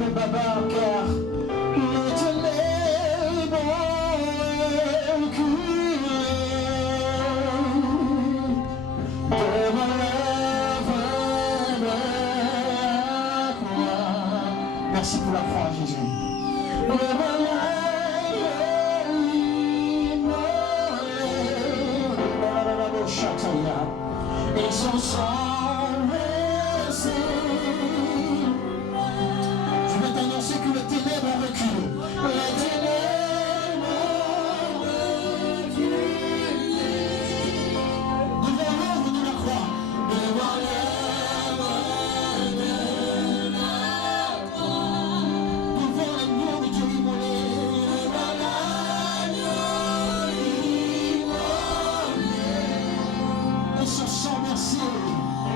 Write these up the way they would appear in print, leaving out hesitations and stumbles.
le baba, car l'Éternel est bon et devant la croix. Merci pour la croix, Jésus. Et son sang versé. Je vais t'annoncer que les ténèbres ont reculé. Les ténèbres ont reculé. Devant l'œuvre de la croix. Devant l'œuvre de la croix. Devant l'agneau de Dieu immolé. Devant l'agneau immolé. Et son sang versé.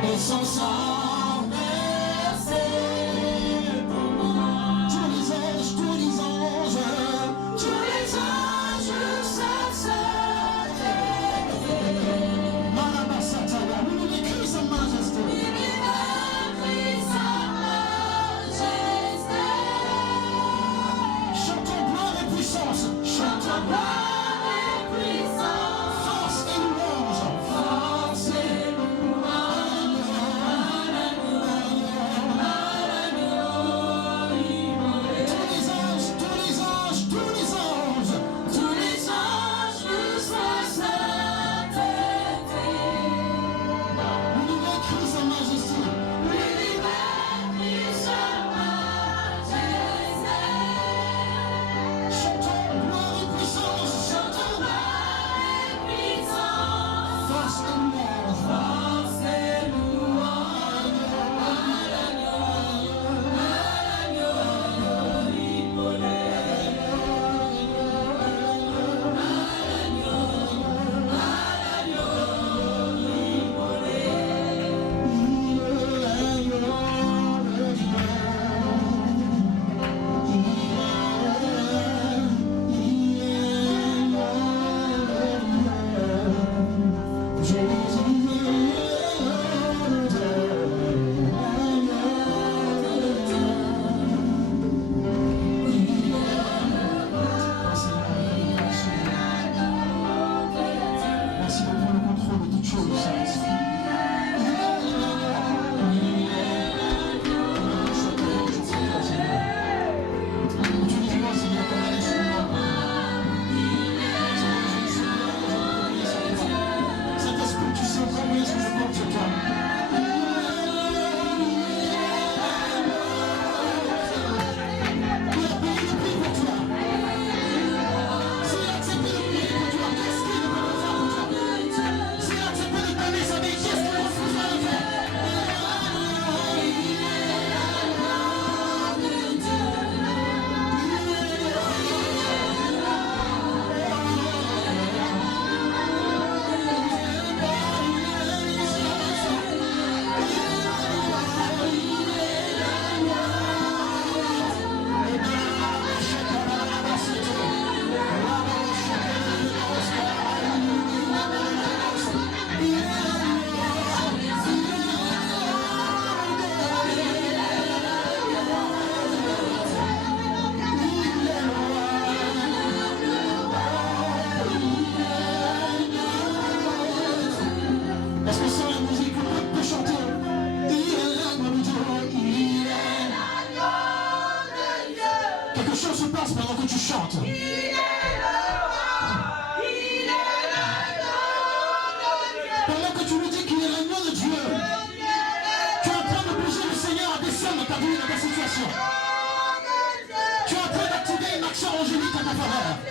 Et son sang versé pour moi. Tous les anges s'asseyent. Malabasataya, nous nous décrit sa majesté. Chantons gloire et puissance. Chantons gloire et puissance. Force et louange. Force et louange. Tous les anges, tous les anges, tous les anges. Tous les anges nous s'asseyent. Nous nous décrit sa majesté. Chantons gloire et puissance. Chantons gloire et puissance. Force et louange. Force et louange. Merci de prendre le contrôle de toutes choses, Saint-Esprit. Utilise-moi, Seigneur, comme un instrument. Saint-Esprit, tu sais combien est-ce que je compte sur toi. Il a payé le prix pour toi. S'il a accepté le prix pour toi, qu'est-ce qu'il ne peut pas faire pour toi? S'il a accepté de donner sa vie, qu'est-ce qu'il refusera de faire? Est-ce que sans la musique, on peut chanter? Il est l'âme de Dieu, il est l'agneau de Dieu. Quelque chose se passe pendant que tu chantes. Il est le roi, il est l'agneau de Dieu. Pendant que tu lui dis qu'il est l'agneau de Dieu, tu es en train de bouger le Seigneur à descendre dans ta vie, dans ta situation. Tu es en train d'activer une action angélique en ta faveur.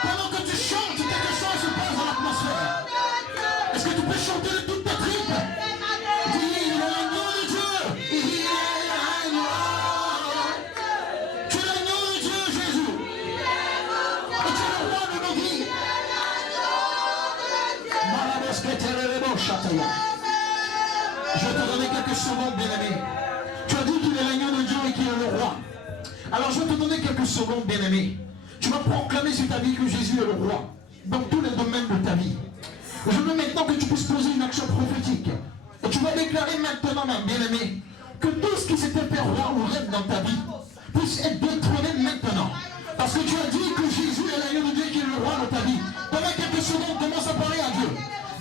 Pendant que tu chantes, quelque chose se passe dans l'atmosphère. Est-ce que tu peux chanter de toutes tes tripes? Dis, il est l'agneau de Dieu. Il est l'agneau. Tu es l'agneau de Dieu, Jésus. Et tu es le roi de nos vies. Je vais te donner quelques secondes, bien-aimé. Tu as dit qu'il est l'agneau de Dieu et qu'il est le roi. Alors je vais te donner quelques secondes, bien-aimé. Tu vas proclamer sur ta vie que Jésus est le roi dans tous les domaines de ta vie. Je veux maintenant que tu puisses poser une action prophétique. Et tu vas déclarer maintenant, ma bien-aimée, Que tout ce qui s'était fait roi ou reine dans ta vie puisse être détrôné maintenant. Parce que tu as dit que Jésus est l'agneau de Dieu qui est le roi de ta vie. Pendant quelques secondes, commence à parler à Dieu.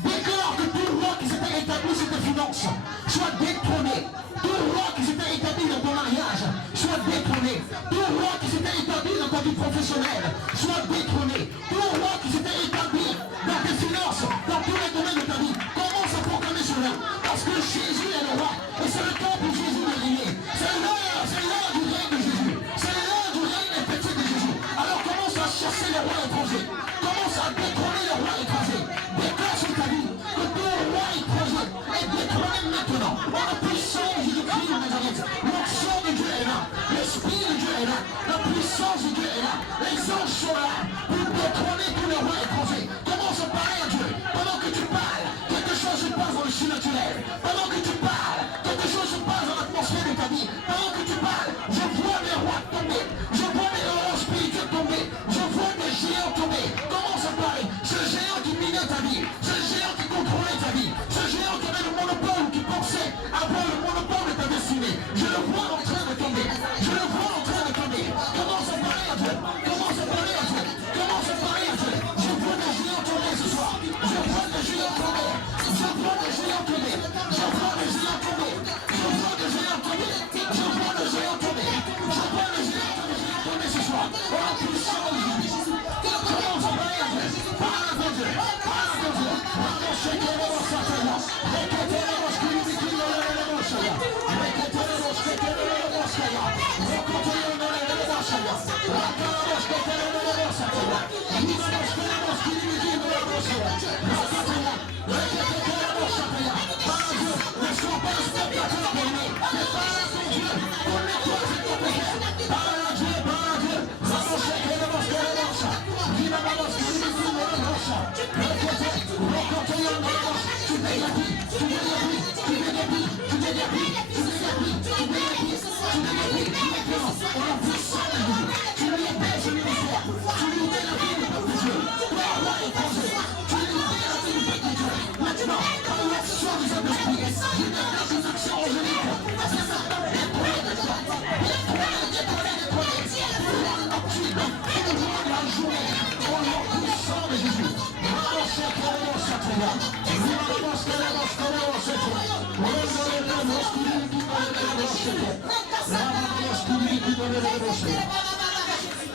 Déclare que tout roi qui s'était établi sur tes finances soit détrôné. Tout roi qui s'était établi dans ton mariage soit détrôné. Tout roi qui s'était établi dans ta vie professionnelle soit détrôné. Tout roi qui s'était établi dans tes finances, dans tous les domaines de ta vie, commence à proclamer cela. Parce que Jésus est le roi. Et c'est le temps pour Jésus de régner. C'est l'heure du règne de Jésus. C'est l'heure du règne effectif de Jésus. Alors commence à chasser les rois étrangers. Commence à détrôner les rois étrangers. Déclare sur ta vie que tout roi étranger est détrôné maintenant. Par la puissance de Jésus-Christ de Nazareth. L'action de Dieu est là. L'Esprit de Dieu est là. La puissance de Dieu est là. Les anges sont là pour détrôner tous les rois étrangers. Commence à parler à Dieu. Pendant que tu parles, quelque chose se passe dans le surnaturel. Pendant que tu parles, quelque chose se passe dans l'atmosphère de ta vie. Pendant que tu parles, je vois les rois tomber. Je vois les rois spirituels tomber. Je vois des géants tomber. Commence à parler. Ce géant qui minait ta vie. Ce géant qui contrôlait ta vie. Ce géant qui avait le monopole, qui pensait avoir le monopole de ta destinée. Je le vois en train de tomber. Je le vois en train de tomber. Commence à parler à Dieu. Commence à parler à Dieu. Commence à parler à Dieu. Je vois des géants tomber ce soir. Je vois des géants tomber. Je vois des géants tomber. Je vois des géants tomber. Je vois des géants tomber. Je vois des géants tomber. Je vois des géants tomber ce soir. Oh la puissance de Jésus. Commence à parler à Dieu. Parle à Dieu. Parle à Dieu. Parle à Dieu.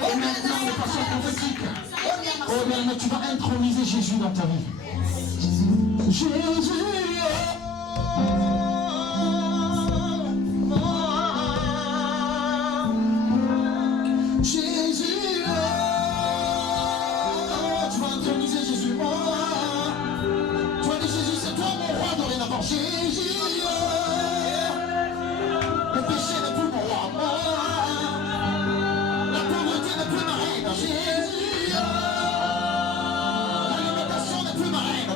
Et maintenant, le passage prophétique. Oh bien, tu vas introniser Jésus dans ta vie. Jésus. Jésus. Tu vas introniser Jésus. Tu vas dire Jésus, c'est toi mon roi dorénavant. Jésus. Le péché n'est plus mon roi. La pauvreté n'est plus ma reine. Jésus. La limitation n'est plus ma reine.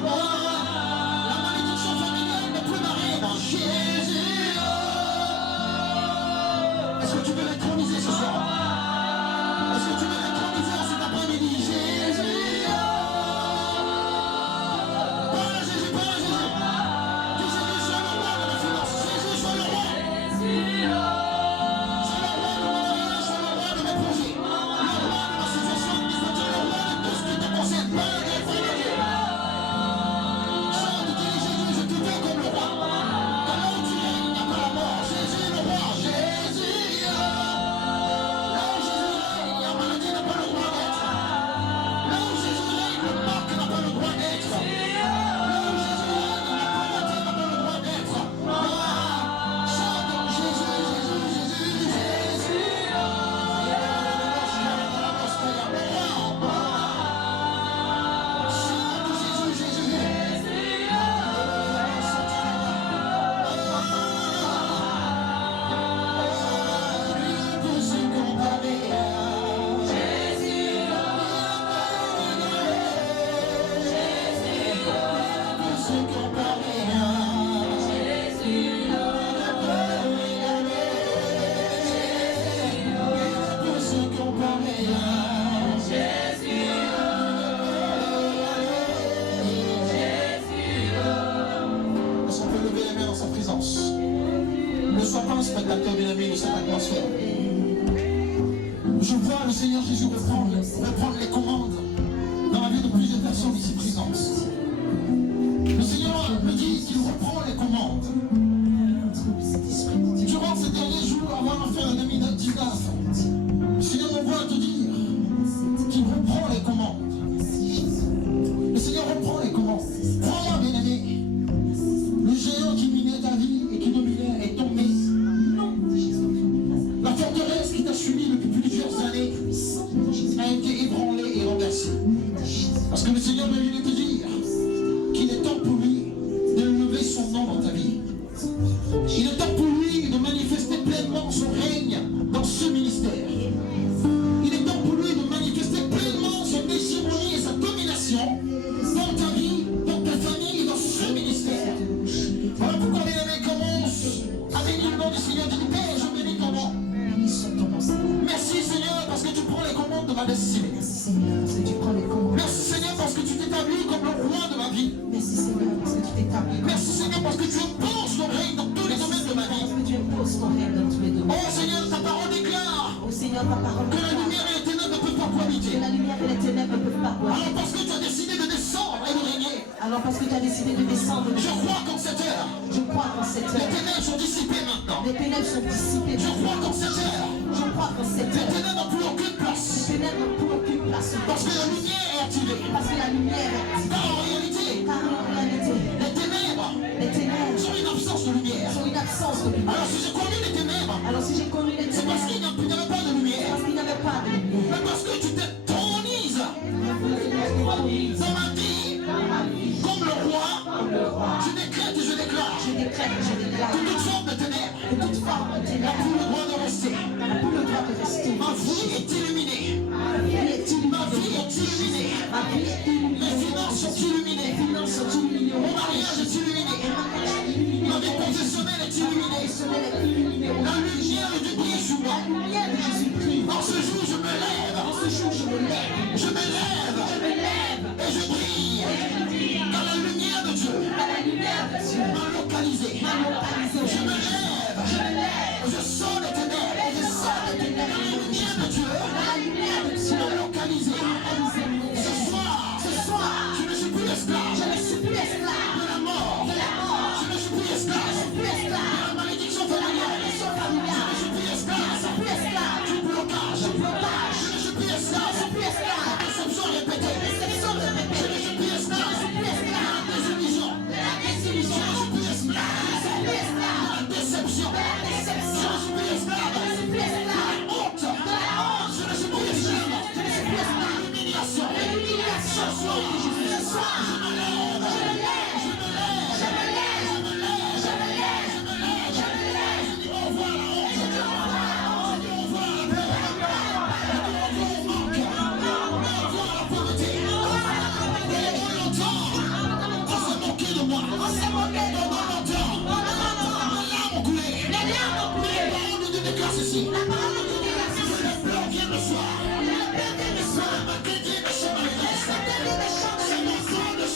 La malédiction familiale n'est plus ma reine. un spectateur, bien aimé, de cette atmosphère. Je vois le Seigneur Jésus reprendre les commandes dans la vie de plusieurs personnes ici présentes. Le Seigneur me dit qu'il reprend les commandes. Durant ces derniers jours, avant la fin de 2019, le Seigneur m'envoie te dire qu'il reprend les commandes. Le Seigneur reprend les commandes. Crois-moi, bien-aimé, le géant qui minait ta vie et qui dominait est tombé. La forteresse qui t'a suivi depuis plusieurs années a été ébranlée et renversée. Parce que le Seigneur me vient de te dire qu'il est temps pour lui de lever son nom dans ta vie. Il est temps pour lui de manifester pleinement son règne dans ce ministère. Il est temps pour lui de manifester pleinement son hégémonie et sa domination dans ta vie, dans ta famille et dans ce ministère. Voilà pourquoi les amis commencent à bénir le nom du Seigneur. Tu dis, Père, je bénis ton nom. Merci Seigneur parce que tu prends les commandes de ma destinée. Merci Seigneur parce que tu t'établis comme le roi de ma vie. Merci Seigneur parce que tu t'établis. Merci Seigneur parce que tu imposes ton règne dans tous les domaines de ma vie. Oh Seigneur, ta parole déclare que la lumière et les ténèbres ne peuvent pas cohabiter. Alors parce que tu as décidé de descendre et de régner. Alors parce que tu as décidé de descendre. Je crois qu'en cette heure, les ténèbres sont dissipées maintenant. Les ténèbres sont dissipées. Je crois qu'en cette heure, les ténèbres n'ont plus aucune place. Parce que la lumière est activée. Car en réalité, les ténèbres sont une absence de lumière. Alors si j'ai connu les ténèbres, c'est parce qu'il n'y avait pas de lumière. Mais parce que tu t'es trônise dans ma vie comme le roi, je décrète et je déclare que toute forme de ténèbres n'a plus le droit de rester. Ma vie est illuminée. Ma vie est illuminée. Mes finances sont illuminées. Mon mariage est illuminé. Ma vie professionnelle est illuminée. La lumière de Dieu sur moi. En ce jour, je me lève. Je me lève. Et je brille. Dans la lumière de Dieu. M'a localisé. Je me lève. Je sors les ténèbres. Dans la lumière de Dieu. M'a localisé. Ce soir, je ne suis plus esclave. De la mort. Je ne suis plus esclave. De la malédiction familiale. Je ne suis plus esclave. Du blocage. Je ne suis plus esclave. La déception répétée. Je ne suis plus esclave. La désillusion. Je ne suis plus esclave. La déception. Je ne suis plus esclave. La honte. Je ne suis plus esclave. L'humiliation. Ce soir, je me lève. Je me lève. Je dis au revoir la honte. Je dis au revoir la peur. Je dis au revoir au manque. Au revoir la pauvreté. Pendant longtemps, on s'est moqué de moi. Pendant longtemps, mes larmes ont coulé. La parole de Dieu déclare ceci. Les pleurs viennent le soir. Ma crédit, mes chemins restent. C'est mon temps de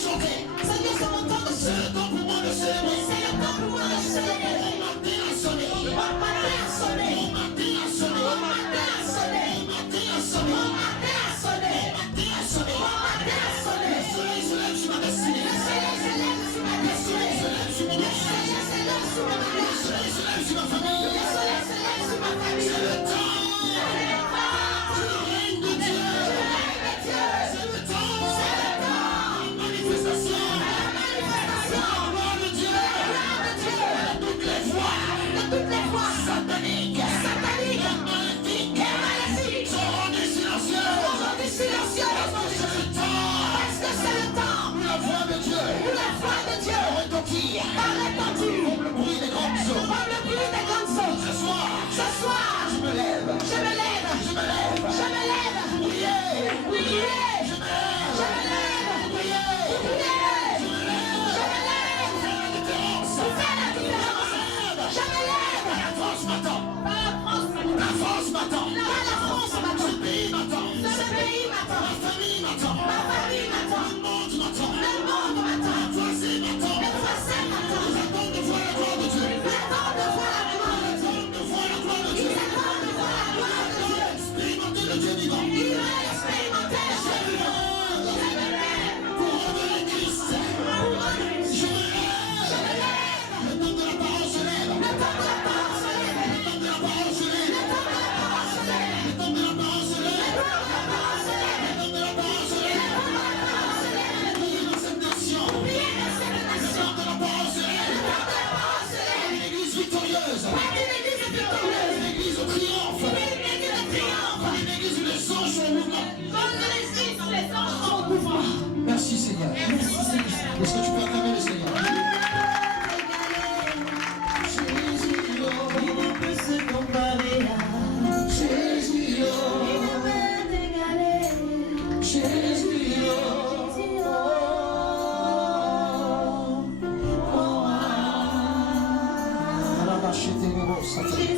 sortir.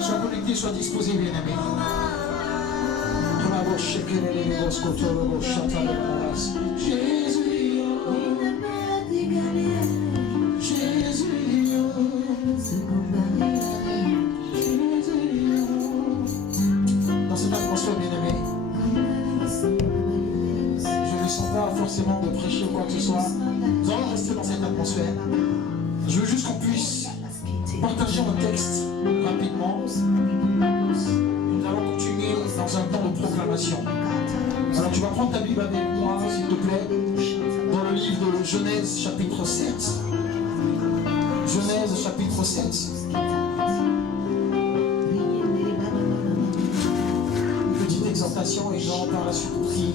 Sois connecté, sois disposé, bien-aimé. Jésus, dans cette atmosphère, bien-aimé, je ne sens pas forcément de prêcher ou quoi que ce soit. Nous allons rester dans cette atmosphère. Je veux juste qu'on puisse partager un texte rapidement. Nous allons continuer dans un temps de proclamation. Alors tu vas prendre ta Bible avec moi, s'il te plaît, dans le livre de Genèse chapitre 7. Genèse chapitre 7. Une petite exhortation et j'en par la suite prier.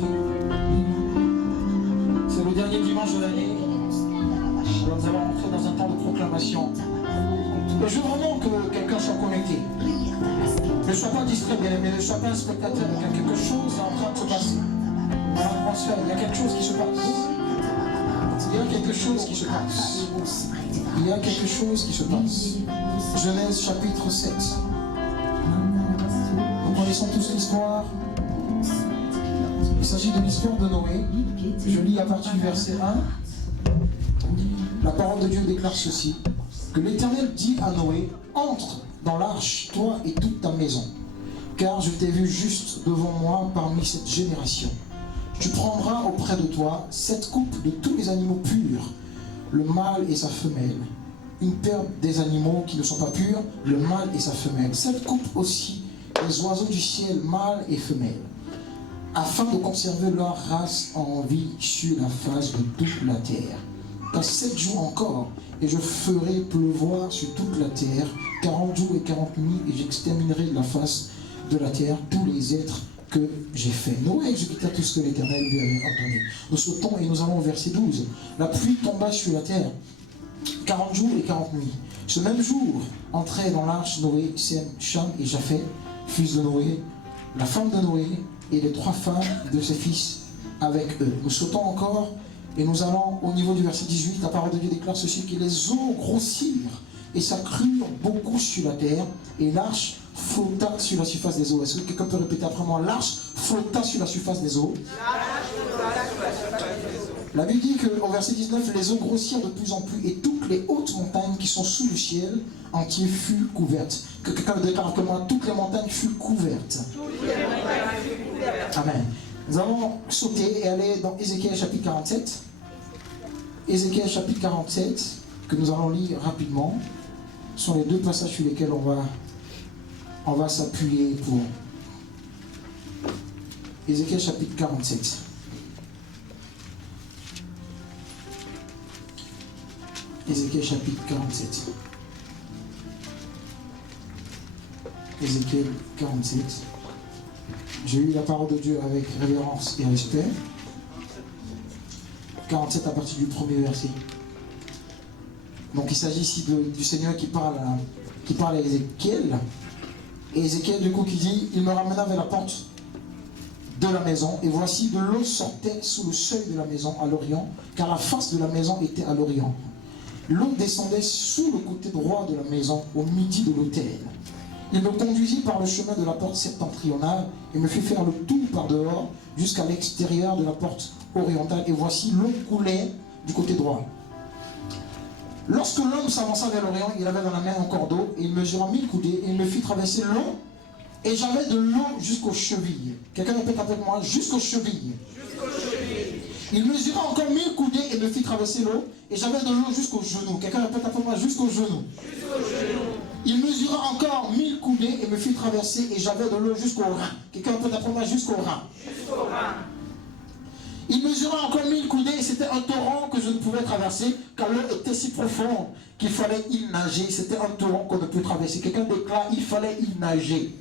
C'est le dernier dimanche de l'année. Alors nous allons entrer dans un temps de proclamation. Et je veux vraiment que quelqu'un soit connecté. Ne sois pas distrait, bien-aimé, ne sois pas un spectateur. Il y a quelque chose en train de se passer. Dans l'atmosphère, il y a quelque chose qui se passe. Il y a quelque chose qui se passe. Il y a quelque chose qui se passe. Genèse chapitre 7. Nous connaissons tous l'histoire. Il s'agit de l'histoire de Noé. Je lis à partir du verset 1. La parole de Dieu déclare ceci. Que l'Éternel dit à Noé, entre dans l'arche, toi et toute ta maison, car je t'ai vu juste devant moi parmi cette génération. Tu prendras auprès de toi 7 couples de tous les animaux purs, le mâle et sa femelle, une paire des animaux qui ne sont pas purs, le mâle et sa femelle, 7 couples aussi des oiseaux du ciel, mâle et femelle, afin de conserver leur race en vie sur la face de toute la terre. Car 7 jours encore, et je ferai pleuvoir sur toute la terre 40 jours et 40 nuits, et j'exterminerai de la face de la terre tous les êtres que j'ai faits. Noé exécuta tout ce que l'Éternel lui avait ordonné. Nous sautons et nous allons au verset 12. La pluie tomba sur la terre 40 jours et 40 nuits. Ce même jour, entraient dans l'arche Noé, Sem, Cham et Japheth, fils de Noé, la femme de Noé et les 3 femmes de ses fils avec eux. Nous sautons encore et nous allons au niveau du verset 18. La parole de Dieu déclare ceci, que les eaux grossirent et s'accrurent beaucoup sur la terre, et l'arche flotta sur la surface des eaux. Est-ce que quelqu'un peut répéter après moi? L'arche flotta sur la surface des eaux. La Bible dit qu'au verset 19, les eaux grossirent de plus en plus, et toutes les hautes montagnes qui sont sous le ciel entier furent couvertes. Que quelqu'un déclare après moi, toutes les montagnes furent couvertes. Amen. Nous allons sauter et aller dans Ézéchiel chapitre 47. Ézéchiel chapitre 47, que nous allons lire rapidement. Ce sont les 2 passages sur lesquels on va s'appuyer pour Ézéchiel chapitre 47. Ézéchiel chapitre 47. Ézéchiel 47. J'ai lu la parole de Dieu avec révérence et respect. 47 à partir du premier verset. Donc il s'agit ici du Seigneur qui parle à Ézéchiel. Et Ézéchiel du coup qui dit, il me ramena vers la porte de la maison, et voici de l'eau sortait sous le seuil de la maison à l'orient, car la face de la maison était à l'orient. L'eau descendait sous le côté droit de la maison, au midi de l'autel. Il me conduisit par le chemin de la porte septentrionale et me fit faire le tour par dehors jusqu'à l'extérieur de la porte orientale. Et voici, l'eau coulait du côté droit. Lorsque l'homme s'avança vers l'Orient, il avait dans la main un cordeau et il mesura 1000 coudées et il me fit traverser l'eau. Et j'avais de l'eau jusqu'aux chevilles. Quelqu'un répète avec moi, jusqu'aux chevilles. Il mesura encore 1000 coudées et me fit traverser l'eau. Et j'avais de l'eau jusqu'aux genoux. Quelqu'un répète avec moi, jusqu'aux genoux. Il mesura encore 1000 coudées et me fit traverser, et j'avais de l'eau jusqu'au rein. Quelqu'un peut apprendre moi jusqu'au rein. Il mesura encore 1000 coudées et c'était un torrent que je ne pouvais traverser, car l'eau était si profonde qu'il fallait y nager. C'était un torrent qu'on ne peut traverser. Quelqu'un déclare, il fallait y nager.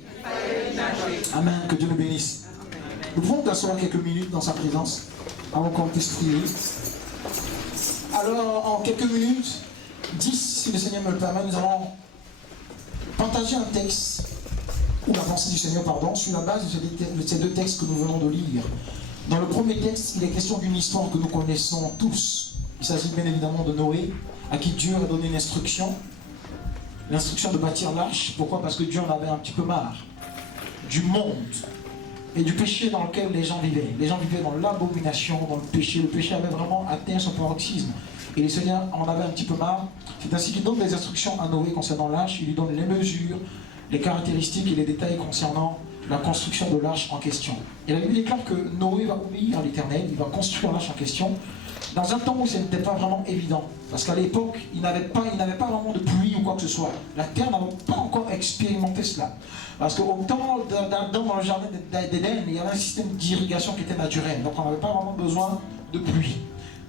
Amen, que Dieu nous bénisse. Nous pouvons nous asseoir quelques minutes dans sa présence, avant qu'on puisse prier. Alors, en quelques minutes, 10, si le Seigneur me le permet, nous allons partager un texte, ou la pensée du Seigneur, pardon, sur la base de ces 2 textes que nous venons de lire. Dans le premier texte, il est question d'une histoire que nous connaissons tous. Il s'agit bien évidemment de Noé, à qui Dieu a donné une instruction. l'instruction de bâtir l'arche. Pourquoi? Parce que Dieu en avait un petit peu marre du monde et du péché dans lequel les gens vivaient. Les gens vivaient dans l'abomination, dans le péché. Le péché avait vraiment atteint son paroxysme. Et le Seigneur en avait un petit peu marre. C'est ainsi qu'il donne des instructions à Noé concernant l'arche. Il lui donne les mesures, les caractéristiques et les détails concernant la construction de l'arche en question. Et la Bible déclare que Noé va obéir à l'Éternel, il va construire l'arche en question, dans un temps où ce n'était pas vraiment évident. Parce qu'à l'époque, il n'avait pas vraiment de pluie ou quoi que ce soit. La terre n'avait pas encore expérimenté cela. Parce qu'au temps d'Adam dans le jardin d'Éden, il y avait un système d'irrigation qui était naturel. Donc on n'avait pas vraiment besoin de pluie.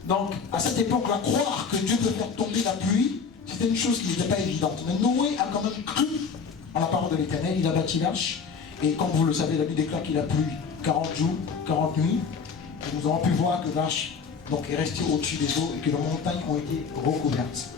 Donc à cette époque-là, croire que Dieu peut faire tomber la pluie, c'était une chose qui n'était pas évidente. Mais Noé a quand même cru en la parole de l'Éternel, il a bâti l'arche. Et comme vous le savez, la Bible déclare qu'il a plu 40 jours, 40 nuits. Et nous avons pu voir que l'arche est restée au-dessus des eaux et que les montagnes ont été recouvertes.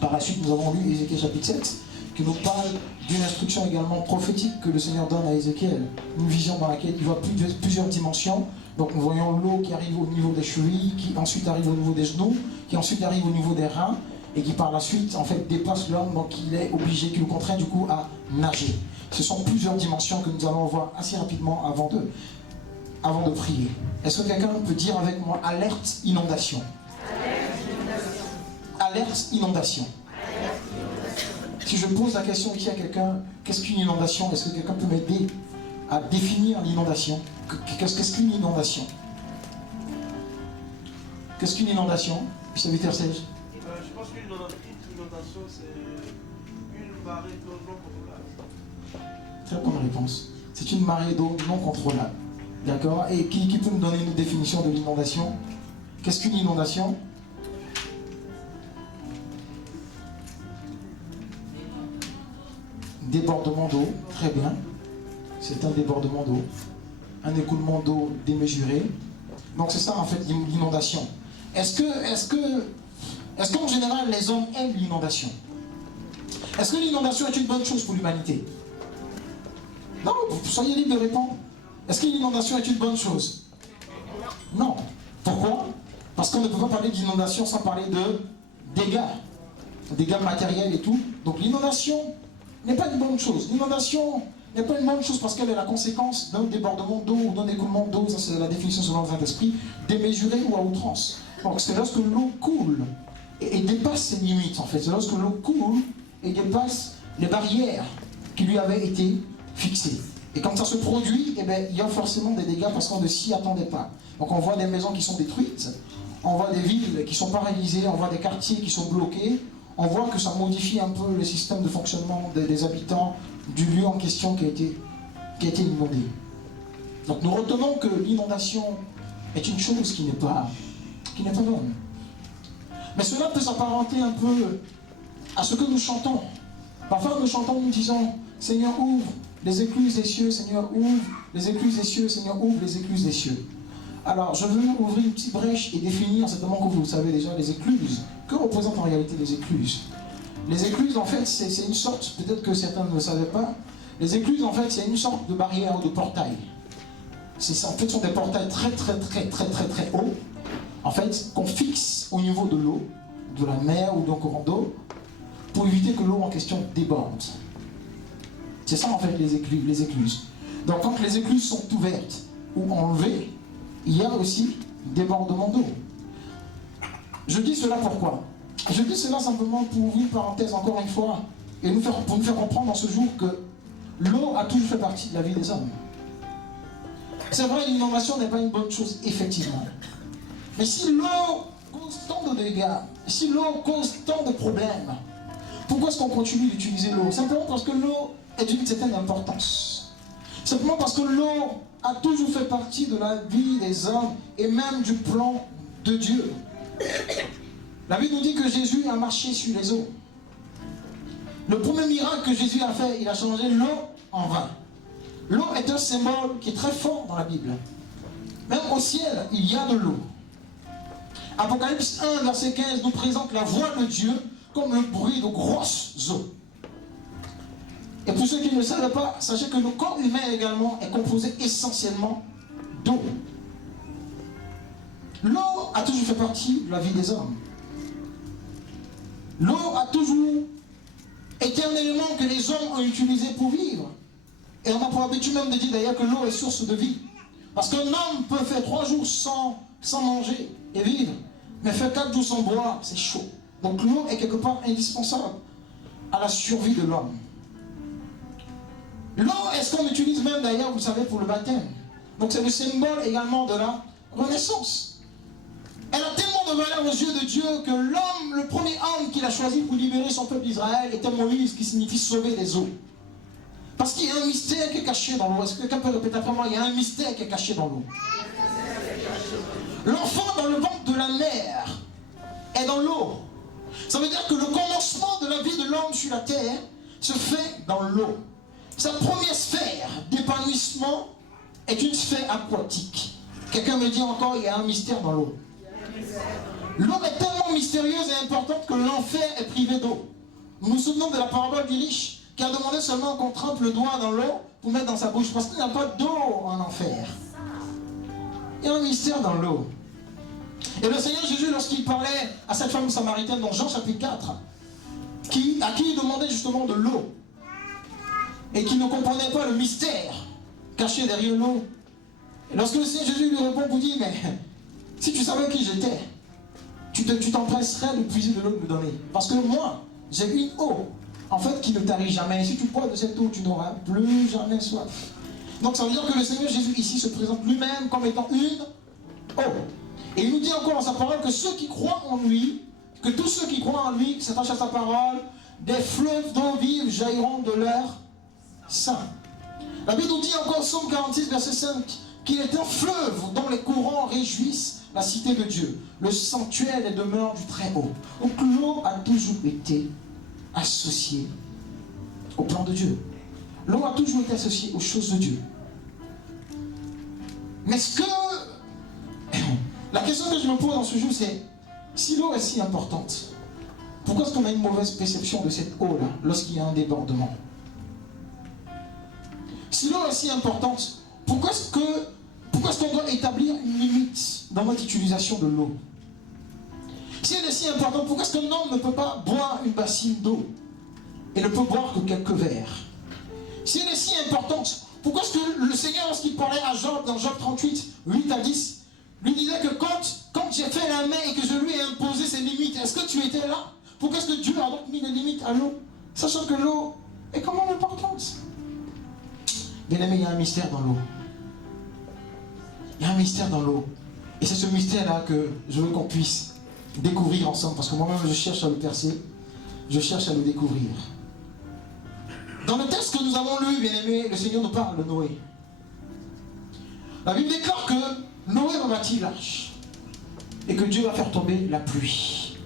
Par la suite, nous avons lu Ézéchiel chapitre 7, qui nous parle d'une instruction également prophétique que le Seigneur donne à Ézéchiel. Une vision dans laquelle il voit plusieurs dimensions. Donc nous voyons l'eau qui arrive au niveau des chevilles, qui ensuite arrive au niveau des genoux, qui ensuite arrive au niveau des reins, et qui par la suite en fait dépasse l'homme, donc il est obligé, qui le contraint du coup à nager. Ce sont plusieurs dimensions que nous allons voir assez rapidement avant de prier. Est-ce que quelqu'un peut dire avec moi alerte inondation? Alerte inondation. Si je pose la question ici à quelqu'un, qu'est-ce qu'une inondation? Est-ce que quelqu'un peut m'aider à définir l'inondation? Qu'est-ce qu'une inondation? Qu'est-ce qu'une inondation? Serviteur Serge. Je pense qu'une inondation, c'est une marée d'eau non contrôlable. Très bonne réponse. C'est une marée d'eau non contrôlable. D'accord? Et qui peut nous donner une définition de l'inondation? Qu'est-ce qu'une inondation? Débordement d'eau, très bien. C'est un débordement d'eau. Un écoulement d'eau démesuré. Donc c'est ça en fait l'inondation. Est-ce qu'en général les hommes aiment l'inondation? Est-ce que l'inondation est une bonne chose pour l'humanité? Non, soyez libre de répondre. Est-ce que l'inondation est une bonne chose? Non. Pourquoi? Parce qu'on ne peut pas parler d'inondation sans parler de dégâts matériels et tout. Donc l'inondation n'est pas une bonne chose. L'inondation n'est pas une bonne chose parce qu'elle est la conséquence d'un débordement d'eau ou d'un écoulement d'eau, ça c'est la définition selon le Saint-Esprit, démesuré ou à outrance. Donc c'est lorsque l'eau coule et dépasse ses limites en fait. C'est lorsque l'eau coule et dépasse les barrières qui lui avaient été fixées. Et quand ça se produit, eh bien, il y a forcément des dégâts parce qu'on ne s'y attendait pas. Donc on voit des maisons qui sont détruites, on voit des villes qui sont paralysées, on voit des quartiers qui sont bloqués, on voit que ça modifie un peu le système de fonctionnement des habitants du lieu en question qui a été inondé. Donc nous retenons que l'inondation est une chose qui n'est pas bonne. Mais cela peut s'apparenter un peu à ce que nous chantons. Parfois nous chantons, nous disons, Seigneur ouvre les écluses des cieux, Seigneur ouvre les écluses des cieux, Seigneur ouvre les écluses des cieux. Alors je veux ouvrir une petite brèche et définir, certainement que vous savez déjà, les écluses. Que représentent en réalité les écluses? Les écluses en fait c'est une sorte, peut-être que certains ne le savaient pas, les écluses en fait c'est une sorte de barrière ou de portail. En fait ce sont des portails très hauts, en fait qu'on fixe au niveau de l'eau, de la mer ou d'un courant d'eau, pour éviter que l'eau en question déborde. C'est ça en fait les écluses. Donc quand les écluses sont ouvertes ou enlevées, il y a aussi débordement d'eau. Je dis cela pourquoi? Je dis cela simplement pour ouvrir une parenthèse encore une fois et pour nous faire comprendre en ce jour que l'eau a toujours fait partie de la vie des hommes. C'est vrai, l'inondation n'est pas une bonne chose, effectivement. Mais si l'eau cause tant de dégâts, si l'eau cause tant de problèmes, pourquoi est-ce qu'on continue d'utiliser l'eau? Simplement parce que l'eau est d'une certaine importance. Simplement parce que l'eau a toujours fait partie de la vie des hommes et même du plan de Dieu. La Bible nous dit que Jésus a marché sur les eaux. Le premier miracle que Jésus a fait, il a changé l'eau en vin. L'eau est un symbole qui est très fort dans la Bible. Même au ciel, il y a de l'eau. Apocalypse 1, verset 15 nous présente la voix de Dieu comme le bruit de grosses eaux. Et pour ceux qui ne le savent pas, sachez que le corps humain également est composé essentiellement d'eau. L'eau a toujours fait partie de la vie des hommes. L'eau a toujours été c'était un élément que les hommes ont utilisé pour vivre. Et on a pour habitude même de dire d'ailleurs que l'eau est source de vie. Parce qu'un homme peut faire 3 jours sans manger et vivre, mais faire 4 jours sans boire, c'est chaud. Donc l'eau est quelque part indispensable à la survie de l'homme. L'eau est ce qu'on utilise même d'ailleurs, vous savez, pour le baptême. Donc c'est le symbole également de la renaissance. Elle a tellement de valeur aux yeux de Dieu que l'homme, le premier homme qu'il a choisi pour libérer son peuple d'Israël était Moïse, qui signifie sauver des eaux. Parce qu'il y a un mystère qui est caché dans l'eau. Est-ce que quelqu'un peut répéter après moi? Il y a un mystère qui est caché dans l'eau. L'enfant dans le ventre de la mère est dans l'eau. Ça veut dire que le commencement de la vie de l'homme sur la terre se fait dans l'eau. Sa première sphère d'épanouissement est une sphère aquatique. Quelqu'un me dit encore, il y a un mystère dans l'eau. L'eau est tellement mystérieuse et importante que l'enfer est privé d'eau. Nous nous souvenons de la parabole du riche qui a demandé seulement qu'on trempe le doigt dans l'eau pour mettre dans sa bouche, parce qu'il n'y a pas d'eau en enfer. Il y a un mystère dans l'eau. Et le Seigneur Jésus, lorsqu'il parlait à cette femme samaritaine dans Jean chapitre 4, à qui il demandait justement de l'eau, et qui ne comprenait pas le mystère caché derrière l'eau, et lorsque le Seigneur Jésus lui répond, vous dit, mais si tu savais qui j'étais, tu t'empresserais de puiser de l'eau de me donner. Parce que moi, j'ai une eau, en fait, qui ne tarit jamais. Et si tu bois de cette eau, tu n'auras plus jamais soif. Donc ça veut dire que le Seigneur Jésus ici se présente lui-même comme étant une eau. Et il nous dit encore dans sa parole que ceux qui croient en lui, que tous ceux qui croient en lui, qui s'attachent à sa parole, des fleuves d'eau vive jailliront de leur sein. La Bible nous dit encore, Psaume 46, verset 5, qu'il est un fleuve dont les courants réjouissent la cité de Dieu, le sanctuaire des demeures du Très-Haut. Donc l'eau a toujours été associée au plan de Dieu. L'eau a toujours été associée aux choses de Dieu. Mais ce que... La question que je me pose dans ce jour, c'est, si l'eau est si importante, pourquoi est-ce qu'on a une mauvaise perception de cette eau-là lorsqu'il y a un débordement? Si l'eau est si importante, pourquoi est-ce qu'on doit établir une limite dans notre utilisation de l'eau? Si elle est si importante, pourquoi est-ce qu'un homme ne peut pas boire une bassine d'eau et ne peut boire que quelques verres? Si elle est si importante, pourquoi est-ce que le Seigneur, lorsqu'il parlait à Job, dans Job 38, 8 à 10, lui disait que quand j'ai fait la main et que je lui ai imposé ses limites, est-ce que tu étais là? Pourquoi est-ce que Dieu a donc mis des limites à l'eau, sachant que l'eau est quand même importante? Bien aimé, il y a un mystère dans l'eau. Il y a un mystère dans l'eau. Et c'est ce mystère-là que je veux qu'on puisse découvrir ensemble, parce que moi-même je cherche à le percer, je cherche à le découvrir. Dans le texte que nous avons lu, bien aimé, le Seigneur nous parle de Noé. La Bible déclare que Noé va bâtir l'arche et que Dieu va faire tomber la pluie.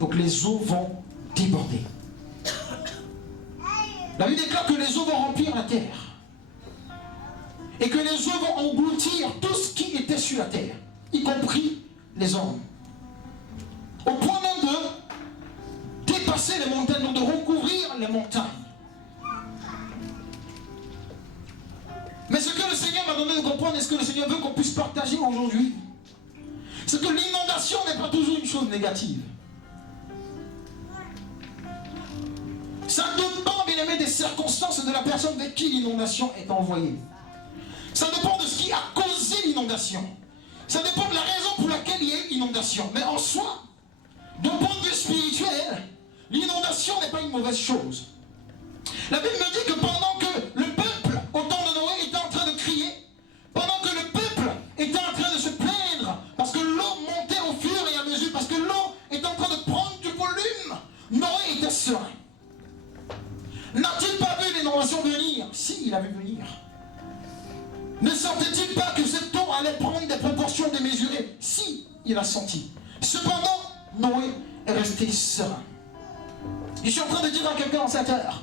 Donc les eaux vont déborder. La Bible déclare que les eaux vont remplir la terre et que les eaux vont engloutir tout ce qui était sur la terre, y compris les hommes. Au point même de dépasser les montagnes, donc de recouvrir les montagnes. Mais ce que le Seigneur m'a donné de comprendre, et ce que le Seigneur veut qu'on puisse partager aujourd'hui, c'est que l'inondation n'est pas toujours une chose négative. Ça dépend, bien aimé, des circonstances de la personne vers qui l'inondation est envoyée. Ça dépend de ce qui a causé l'inondation. Ça dépend de la raison pour laquelle il y a eu inondation. Mais en soi, d'un point de vue spirituel, l'inondation n'est pas une mauvaise chose. La Bible me dit que pendant que le peuple, au temps de Noé, était en train de crier, pendant que le peuple était en train de se plaindre, parce que l'eau montait au fur et à mesure, parce que l'eau était en train de prendre du volume, Noé était serein. N'a-t-il pas vu l'inondation venir? Si, il a vu venir. Ne sentait-il pas que cette eau allait prendre des proportions démesurées? Si, il a senti. Cependant, Noé est resté serein. Je suis en train de dire à quelqu'un en cette heure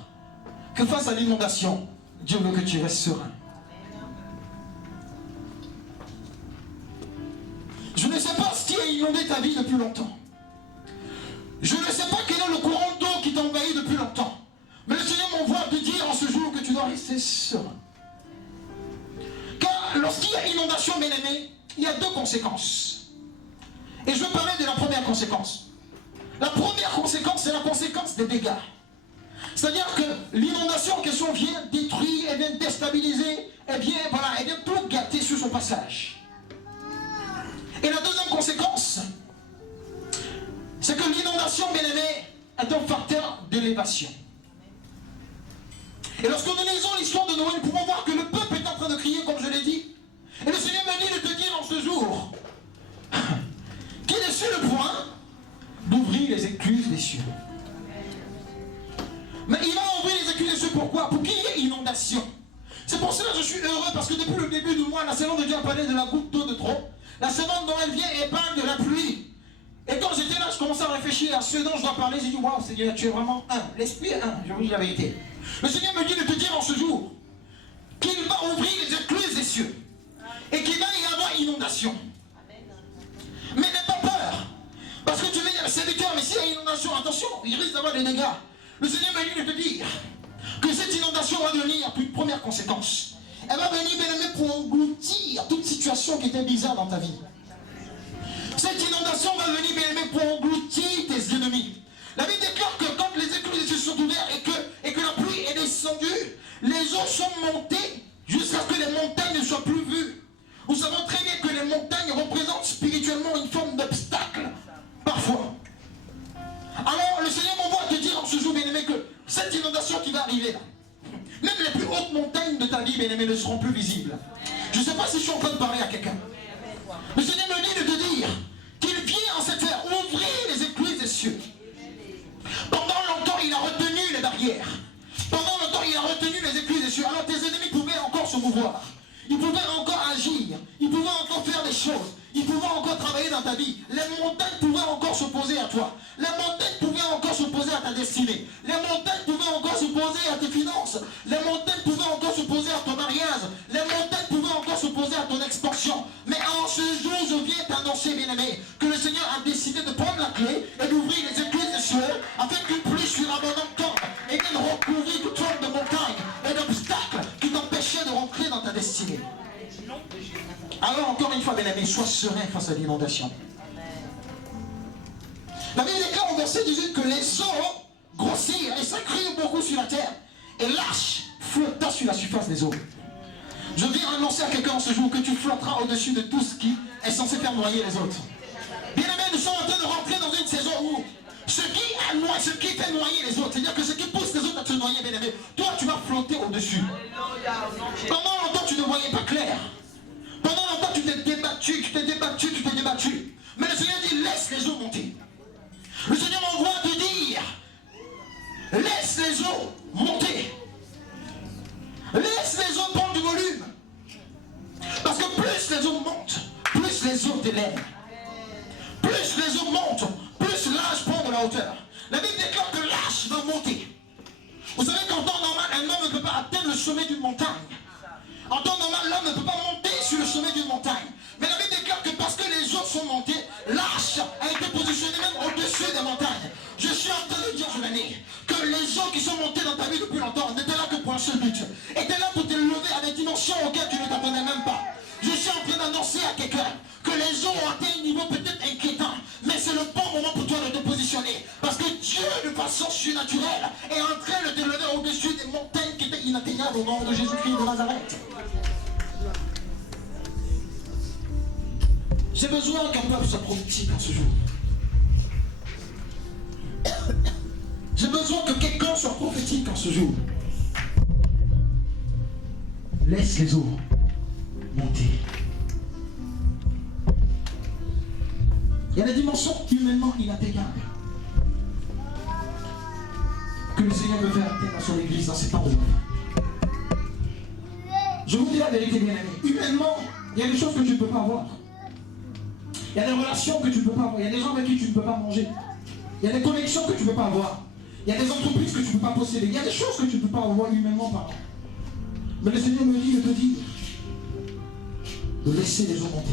que face à l'inondation, Dieu veut que tu restes serein. Je ne sais pas ce qui a inondé ta vie depuis longtemps. Je ne sais pas quel est le courant d'eau qui t'a envahi depuis longtemps. Mais le Seigneur m'envoie te dire en ce jour que tu dois rester serein. Car lorsqu'il y a inondation, bien aimé, il y a deux conséquences. Et je veux parler de la première conséquence. La première conséquence, c'est la conséquence des dégâts. C'est-à-dire que l'inondation en question vient détruire, elle vient déstabiliser, elle vient tout gâter sur son passage. Et la deuxième conséquence, c'est que l'inondation, bien aimé, est un facteur d'élévation. Et lorsque nous lisons l'histoire de Noé, nous pouvons voir que le peuple est en train de crier, comme je l'ai dit. Et le Seigneur me dit de te dire en ce jour qu'il est sur le point d'ouvrir les écluses des cieux. Mais il va ouvrir les écluses des cieux pourquoi? Pour qu'il y ait inondation. C'est pour cela que je suis heureux, parce que depuis le début du mois, la saison de Dieu a parlé de la goutte d'eau de trop. La saison dont elle vient épargne de la pluie. Et quand j'étais là, je commençais à réfléchir à ce dont je dois parler. J'ai dit, waouh, Seigneur, tu es vraiment un. L'esprit est un, je vous dis la vérité. Le Seigneur me dit de te dire en ce jour qu'il va ouvrir les écluses des cieux et qu'il va y avoir inondation. Mais n'aie pas peur. Parce que tu veux dire, serviteur, mais s'il y a inondation, attention, il risque d'avoir des dégâts. Le Seigneur me dit de te dire que cette inondation va devenir une première conséquence. Elle va venir, bien aimé, pour engloutir toute situation qui était bizarre dans ta vie. Cette inondation va venir, bien aimé, pour engloutir tes ennemis. La Bible déclare que quand les écluses se sont ouvertes et que la pluie est descendue, les eaux sont montées jusqu'à ce que les montagnes ne soient plus vues. Nous savons très bien que les montagnes représentent spirituellement une forme d'obstacle, parfois. Alors le Seigneur m'envoie te dire en ce jour, bien aimé, que cette inondation qui va arriver là, même les plus hautes montagnes de ta vie, bien aimé, ne seront plus visibles. Je ne sais pas si je suis en train de parler à quelqu'un. Le Seigneur me dit de te dire qu'il vient en cette heure ouvrir les écluses des cieux. Pendant longtemps, il a retenu les barrières. Pendant longtemps, il a retenu les écluses des cieux. Alors tes ennemis pouvaient encore se mouvoir. Ils pouvaient encore agir. Ils pouvaient encore faire des choses. Ils pouvaient encore travailler dans ta vie. Les montagnes pouvaient encore s'opposer à toi. Les montagnes pouvaient encore s'opposer à ta destinée. Les montagnes pouvaient encore s'opposer à tes finances. Les montagnes pouvaient encore s'opposer à ton mariage. Les montagnes pouvaient encore s'opposer à ton expansion. Mais en ce jour, je viens t'annoncer, bien-aimé, que le Seigneur a décidé de prendre la clé et d'ouvrir les écluses des cieux afin qu'une pluie surabondante tombe et vienne recouvrir toute forme de montagne et d'obstacles qui t'empêchaient de rentrer dans ta destinée. Alors encore une fois, bien-aimé, sois serein face à l'inondation. La Bible déclare au verset 18 que les eaux grossirent et s'accrurent beaucoup sur la terre et l'arche flotta sur la surface des eaux. Je viens annoncer à quelqu'un ce jour que tu flotteras au-dessus de tout ce qui est censé faire noyer les autres. Bien-aimé, nous sommes en train de rentrer dans une saison où ce qui fait noyer les autres, c'est-à-dire que ce qui pousse les autres à te noyer, bien-aimé, toi tu vas flotter au-dessus. Pendant longtemps tu ne voyais pas clair. Pendant longtemps tu t'es débattu. Mais le Seigneur dit laisse les eaux monter. Le Seigneur m'envoie te dire laisse les eaux monter. Laisse les eaux prendre du volume. Parce que plus les eaux montent, plus les eaux t'élèvent. Plus les eaux montent, plus l'arche prend de la hauteur. La Bible déclare que l'arche va monter. Vous savez qu'en temps normal, un homme ne peut pas atteindre le sommet d'une montagne. En temps normal, l'homme ne peut pas monter sur le sommet d'une montagne. Mais la Bible déclare que parce que les eaux sont montées, l'arche a été positionnée même au-dessus des montagnes. Je suis en train de dire, Journée, que les eaux qui sont montées dans ta vie depuis longtemps n'étaient là que pour un seul but. Étaient là pour te lever à des dimensions auxquelles tu ne t'attendais même pas. Je suis en train d'annoncer à quelqu'un que les eaux ont atteint un niveau peut-être inquiétant, mais c'est le bon moment pour toi de te positionner. Parce que Dieu, de façon surnaturelle, est en train de te lever au-dessus des montagnes qui étaient inatteignables au nom de Jésus-Christ de Nazareth. J'ai besoin qu'un peuple soit prophétique en ce jour. J'ai besoin que quelqu'un soit prophétique en ce jour. Laisse les eaux monter. Il y a des dimensions humainement inatteignables que le Seigneur veut faire atteindre dans son église dans ces temps de l'œuvre. Je vous dis la vérité, bien aimé. Humainement, il y a des choses que tu ne peux pas avoir. Il y a des relations que tu ne peux pas avoir. Il y a des gens avec qui tu ne peux pas manger. Il y a des connexions que tu ne peux pas avoir. Il y a des entreprises que tu ne peux pas posséder. Il y a des choses que tu ne peux pas avoir humainement parlant. Mais le Seigneur me dit de te dire de laisser les eaux monter.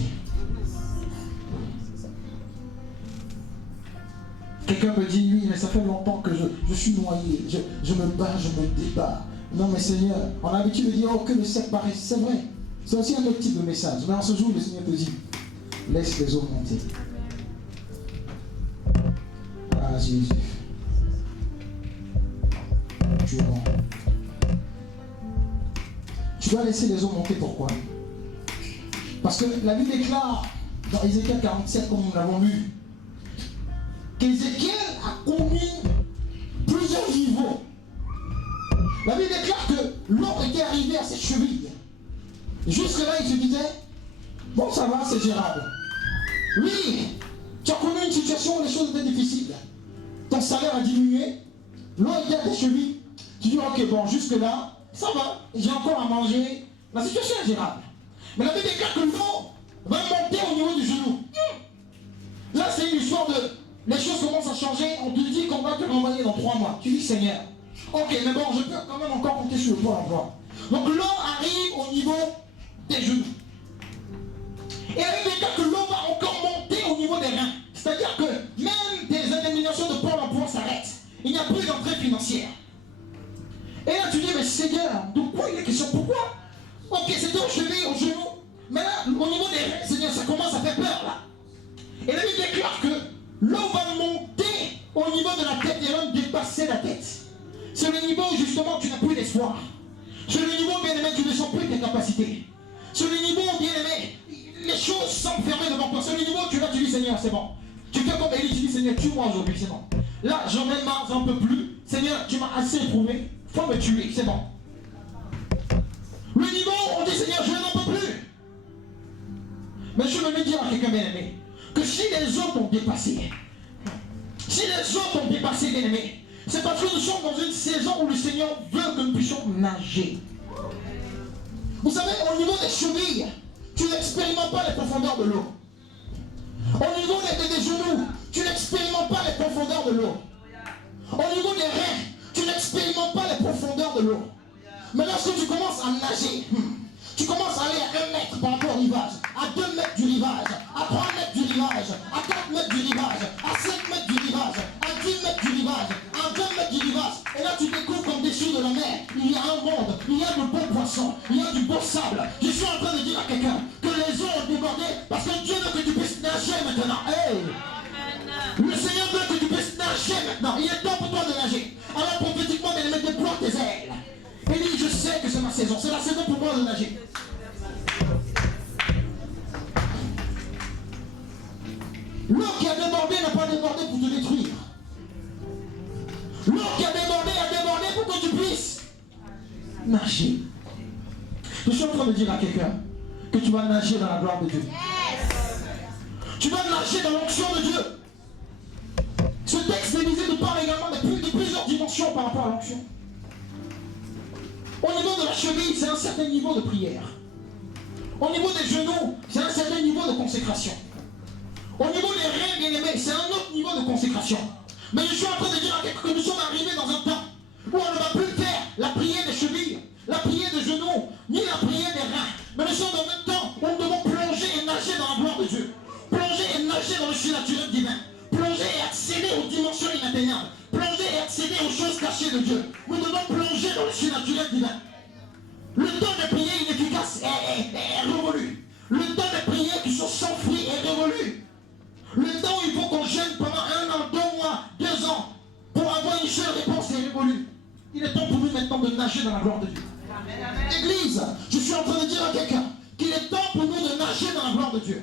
Quelqu'un me dit, oui, mais ça fait longtemps que je suis noyé. Je me bats, je me débat. Non, mais Seigneur, on a l'habitude de dire, oh, que le sec paraisse. C'est vrai. C'est aussi un autre type de message. Mais en ce jour, le Seigneur te dit, laisse les eaux monter. Ah, Jésus. tu es bon. Tu dois laisser les eaux monter. Pourquoi? Parce que la Bible déclare dans Ézéchiel 47, comme nous l'avons lu, qu'Ézéchiel a connu plusieurs niveaux. La Bible déclare que l'eau était arrivée à ses chevilles. Jusque-là, il se disait, bon, ça va, c'est gérable. Oui, tu as connu une situation où les choses étaient difficiles. Ton salaire a diminué, l'eau était à tes chevilles. Tu dis, ok, bon, jusque-là, ça va, j'ai encore à manger. La situation est gérable. Mais la Bible déclare que l'eau va monter au niveau du genou. Là, c'est une histoire de... Les choses commencent à changer, on te dit qu'on va te renvoyer dans 3 mois. Tu dis, Seigneur, ok, mais bon, je peux quand même encore compter sur le Pôle emploi. Donc l'eau arrive au niveau des genoux. Et avec des cas que l'eau va encore monter au niveau des reins. C'est-à-dire que même des indemnisations de Pôle emploi s'arrêtent. Il n'y a plus d'entrée financière. Et là tu dis, mais Seigneur, de quoi il est question? Pourquoi? Ok, c'était au cheville, au genou. Mais là, au niveau des reins, Seigneur, ça commence à faire peur là. Et là il déclare que l'eau va monter au niveau de la tête et même dépasser la tête. C'est le niveau où justement tu n'as plus d'espoir. C'est le niveau où, bien aimé, tu ne sens plus tes capacités. C'est le niveau où, bien aimé, les choses semblent fermées devant toi. C'est le niveau où tu vas, tu dis, Seigneur, c'est bon. Tu fais comme Élie, tu dis, Seigneur, tue-moi aujourd'hui, c'est bon. Là, j'en ai marre, j'en peux plus. Seigneur, tu m'as assez éprouvé, faut me tuer, c'est bon. Le niveau où on dit, Seigneur, je n'en peux plus. Mais je veux dire à quelqu'un, bien aimé, que si les autres ont dépassé, bien aimé, c'est parce que nous sommes dans une saison où le Seigneur veut que nous puissions nager. Vous savez, au niveau des chevilles, tu n'expérimentes pas les profondeurs de l'eau. Au niveau des genoux, tu n'expérimentes pas les profondeurs de l'eau. Au niveau des reins, tu n'expérimentes pas les profondeurs de l'eau. Mais lorsque tu commences à nager, tu commences à aller à 1 mètre par rapport au rivage, à 2 mètres du rivage, à 3 mètres du rivage, à 4 mètres du rivage, à 5 mètres du rivage, à 10 mètres du rivage, à 20 mètres du rivage. Et là tu découvres comme dessus de la mer, il y a un monde, il y a de beaux poissons, il y a du beau sable. Je suis en train de dire à quelqu'un que les eaux ont débordé parce que Dieu veut que tu puisses nager maintenant. Hey! Le Seigneur veut que tu puisses nager maintenant. Il est temps pour toi de nager. Alors prophétiquement, déploie tes ailes. Et dit, je sais que c'est ma saison. C'est la saison pour moi de nager. L'eau qui a débordé n'a pas débordé pour te détruire. L'eau qui a débordé pour que tu puisses nager. Je suis en train de dire à quelqu'un que tu vas nager dans la gloire de Dieu. Tu vas nager dans l'onction de Dieu. Ce texte révisé nous parle également de plusieurs dimensions par rapport à l'onction. Au niveau de la cheville, c'est un certain niveau de prière. Au niveau des genoux, c'est un certain niveau de consécration. Au niveau des reins, bien aimés, c'est un autre niveau de consécration. Mais je suis en train de dire à quelqu'un que nous sommes arrivés dans un temps où on ne va plus faire la prière des chevilles, la prière des genoux, ni la prière des reins. Mais nous sommes dans un temps où nous devons plonger et nager dans la gloire de Dieu. Plonger et nager dans le surnaturel divin. Plonger et accéder aux dimensions inatteignables. Plonger et accéder aux choses cachées de Dieu. Nous devons plonger dans le surnaturel divin. Le temps de prière inefficace est révolu. Le temps de prière qui sont sans fruit est révolu. Le temps où il faut qu'on gêne pendant 1 an, 2 mois, 2 ans pour avoir une seule réponse est révolu. Il est temps pour nous maintenant de nager dans la gloire de Dieu. Église, je suis en train de dire à quelqu'un qu'il est temps pour nous de nager dans la gloire de Dieu.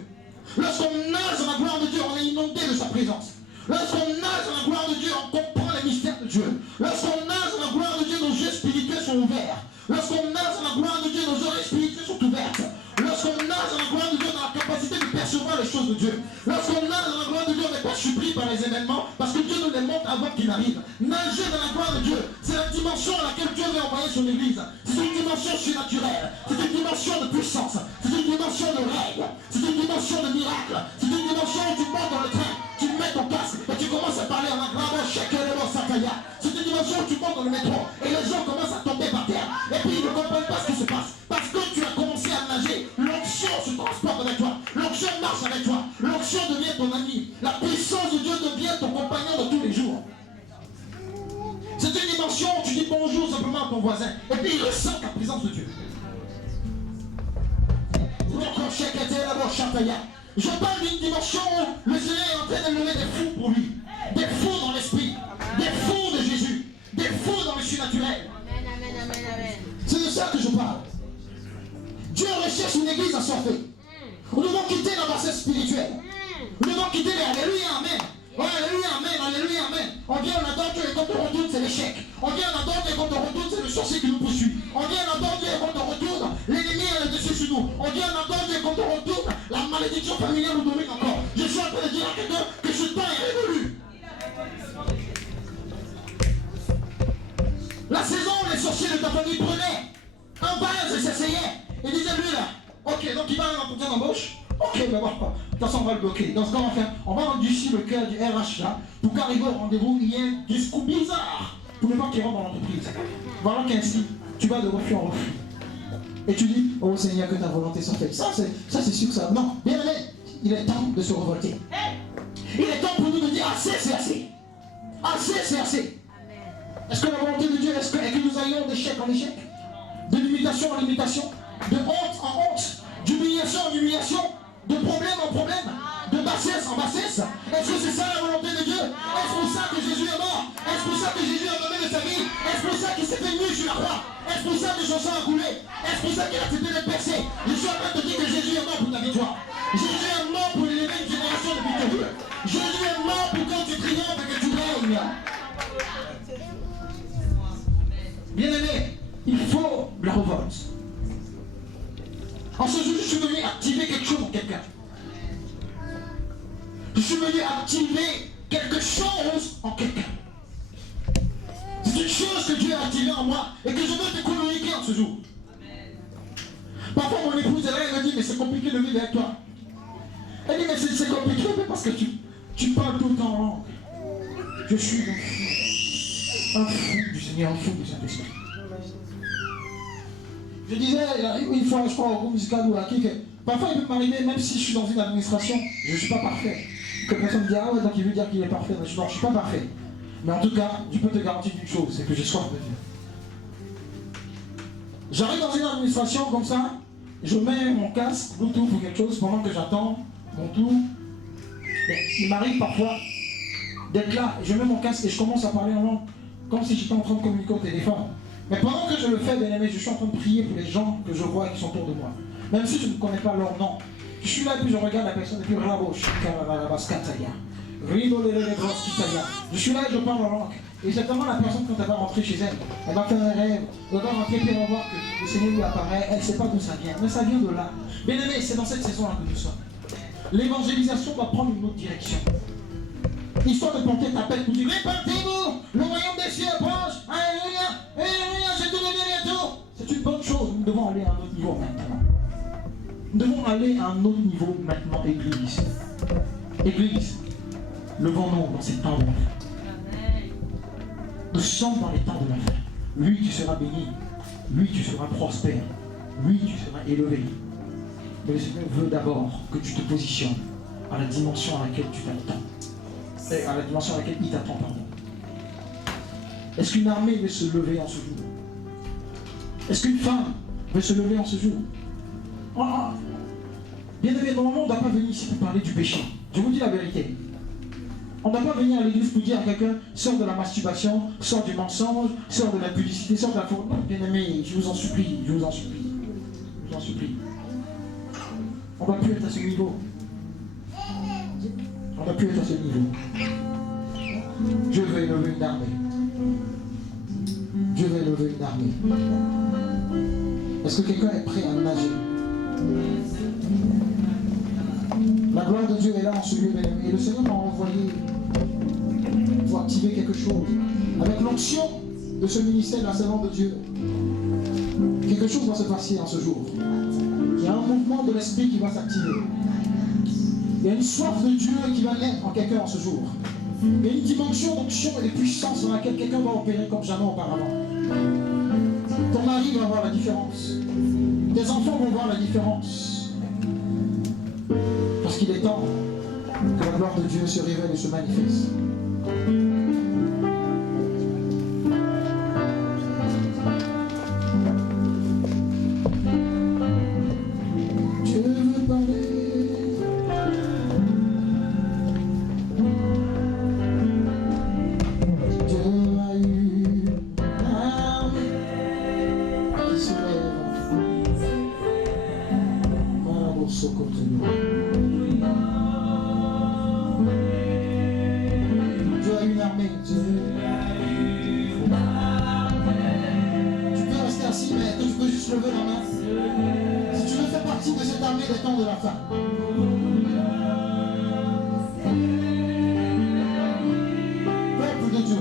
Lorsqu'on nage dans la gloire de Dieu, on est inondé de sa présence. Lorsqu'on nage dans la gloire de Dieu, on comprend les mystères de Dieu. Lorsqu'on nage dans la gloire de Dieu, nos yeux spirituels sont ouverts. Lorsqu'on nage dans la gloire de Dieu, nos oreilles spirituelles sont ouvertes. Lorsqu'on nage dans la gloire de Dieu, on a la capacité de percevoir les choses de Dieu. Lorsqu'on nage dans la gloire de Dieu, on n'est pas surpris par les événements parce que Dieu nous les montre avant qu'ils n'arrivent. Nager dans la gloire de Dieu, c'est la dimension à laquelle Dieu veut envoyer son église. C'est une dimension surnaturelle. C'est une dimension de puissance. C'est une dimension de règle. C'est une dimension de miracle. C'est une dimension où tu montes dans le train, tu mets ton casque et tu commences à parler en anglais. C'est une dimension où tu montes dans le métro et les gens commencent à tomber par terre. Et puis ils ne comprennent pas ce qui se passe. Parce que tu as commencé à nager, l'onction se transporte avec toi. L'onction marche avec toi. L'onction devient ton ami. La puissance de Dieu devient ton compagnon de tous les jours. C'est une dimension où tu dis bonjour simplement à ton voisin. Et puis il ressent la présence de Dieu. Je parle d'une dimension où le Seigneur est en train de lever des fous pour lui. Des fous dans l'esprit. Des fous de Jésus. Des fous dans le surnaturel. ça que je parle. Dieu recherche une église assoiffée. Nous devons quitter la bassesse spirituelle. Nous devons quitter les alléluia, amen. Oh, alléluia, amen, alléluia, amen. On vient, on adore Dieu et quand on retourne, c'est l'échec. On vient, on adore Dieu et quand on retourne, c'est le sorcier qui nous poursuit. On vient, on adore Dieu et quand on retourne, l'ennemi est dessus sur nous. On vient, on adore Dieu et quand on retourne, la malédiction familiale nous domine encore. Je suis en train de dire à quelqu'un que ce temps est révolu. La saison où les sorciers de ta famille prenaient un vase et s'essayaient. Et disaient lui là, ok, donc il va avoir un entretien d'embauche. Ok, ben voilà. De toute façon, on va le bloquer. Dans ce cas, on va endurcir le cœur du RH là, pour qu'arrivé au rendez-vous, il y ait un discours bizarre pour les gens qui rentrent dans l'entreprise. Voilà qu'ainsi, tu vas de refus en refus. Et tu dis, oh Seigneur, que ta volonté soit faite. Ça, c'est sûr que ça. Non, bien aimé, il est temps de se révolter. Il est temps pour nous de dire, assez, c'est assez. Assez, c'est assez. Est-ce que la volonté de Dieu est que nous ayons d'échec en échec, de limitation en limitation, de honte en honte, d'humiliation en humiliation, de problème en problème, de bassesse en bassesse? Est-ce que c'est ça la volonté de Dieu? Est-ce pour ça que Jésus est mort? Est-ce pour ça que Jésus a donné de sa vie? Est-ce pour ça qu'il s'est fait nu sur la croix? Est-ce pour ça que son sang a coulé? Est-ce pour ça qu'il a accepté d'être percé? Je suis en train de te dire que Jésus est mort pour ta victoire. Jésus est mort pour élever une génération de victorieux. Jésus est mort pour quand tu triomphes et que tu règnes. Bien aimé, il faut la révolte. En ce jour, je suis venu activer quelque chose en quelqu'un. Je suis venu activer quelque chose en quelqu'un. C'est une chose que Dieu a activée en moi et que je veux te communiquer en ce jour. Parfois, mon épouse est là, elle me dit, mais c'est compliqué de vivre avec toi. Elle dit, mais c'est compliqué parce que tu parles tout le temps en langue. Je suis un fou du Seigneur, un fou du Saint-Esprit. Je disais une fois, je crois, au groupe musical ou à qui, que parfois il peut m'arriver, même si je suis dans une administration, je ne suis pas parfait. Que personne me dit, ah ouais, donc il veut dire qu'il est parfait. Non, je ne suis pas parfait. Mais en tout cas, je peux te garantir une chose, c'est que j'ai soif de Dieu. J'arrive dans une administration comme ça, je mets mon casque, Bluetooth ou quelque chose, pendant que j'attends mon tour. Il m'arrive parfois d'être là, je mets mon casque et je commence à parler en langue, comme si j'étais en train de communiquer au téléphone. Mais pendant que je le fais, bien aimé, je suis en train de prier pour les gens que je vois qui sont autour de moi. Même si je ne connais pas leur nom. Je suis là et puis je regarde la personne et puis je suis là et je parle en langue. Et exactement la personne, quand elle va rentrer chez elle, elle va faire un rêve, elle va rentrer et elle va voir que le Seigneur lui apparaît, elle ne sait pas d'où ça vient, mais ça vient de là. Bien aimé, c'est dans cette saison-là que nous sommes. L'évangélisation va prendre une autre direction. Histoire de planter ta pelle pour dire, répandez-vous, le royaume des cieux approche, alléluia, alléluia, j'ai tout donné bientôt. C'est une bonne chose, nous devons aller à un autre niveau maintenant. Nous devons aller à un autre niveau maintenant, Église. Église, levons-nous dans ces temps de la fin. Nous sommes dans les temps de la fin. Lui, tu seras béni. Lui, tu seras prospère. Lui, tu seras élevé. Mais le Seigneur veut d'abord que tu te positionnes à la dimension à laquelle tu t'attends. À la dimension à laquelle il t'attend, pardon. Est-ce qu'une armée veut se lever en ce jour? Est-ce qu'une femme veut se lever en ce jour? Bien évidemment, on ne doit pas venir ici pour parler du péché. Je vous dis la vérité. On ne doit pas venir à l'église pour dire à quelqu'un, sors de la masturbation, sors du mensonge, sors de la publicité, sors de la faute. Non, bien aimé, je vous en supplie, je vous en supplie. Je vous en supplie. On ne doit plus être à ce niveau. On ne doit plus être à ce niveau. Dieu veut élever une armée. Dieu veut élever une armée. Est-ce que quelqu'un est prêt à nager? La gloire de Dieu est là en ce lieu, et le Seigneur m'a envoyé pour activer quelque chose. Avec l'onction de ce ministère de la servante de Dieu, quelque chose va se passer en ce jour. Il y a un mouvement de l'esprit qui va s'activer. Il y a une soif de Dieu qui va naître en quelqu'un en ce jour. Il y a une dimension d'onction et de puissance dans laquelle quelqu'un va opérer comme jamais auparavant. Ton mari va voir la différence. Tes enfants vont voir la différence. Parce qu'il est temps que la gloire de Dieu se révèle et se manifeste. Dieu veut parler. Dieu a eu l'armée qui se lève. la fin. Peuple de Dieu.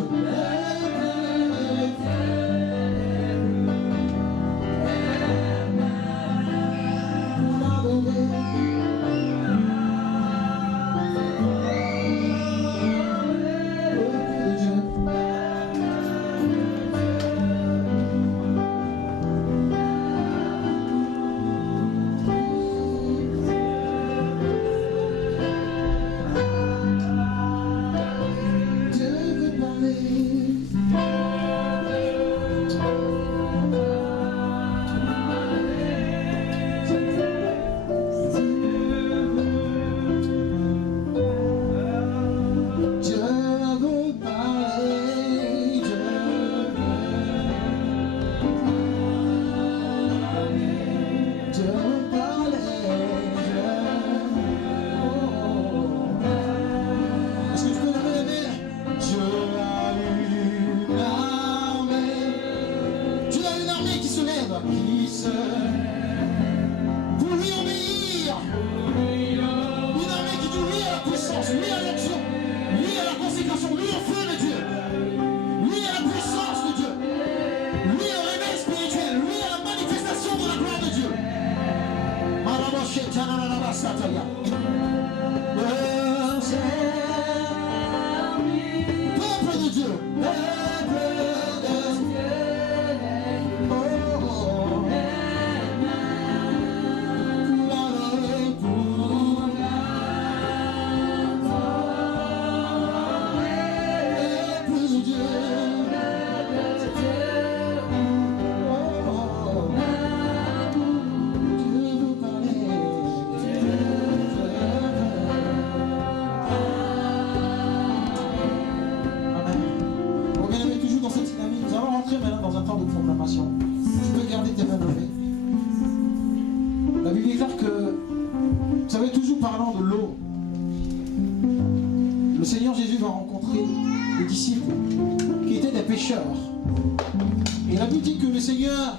Et la Bible dit que le Seigneur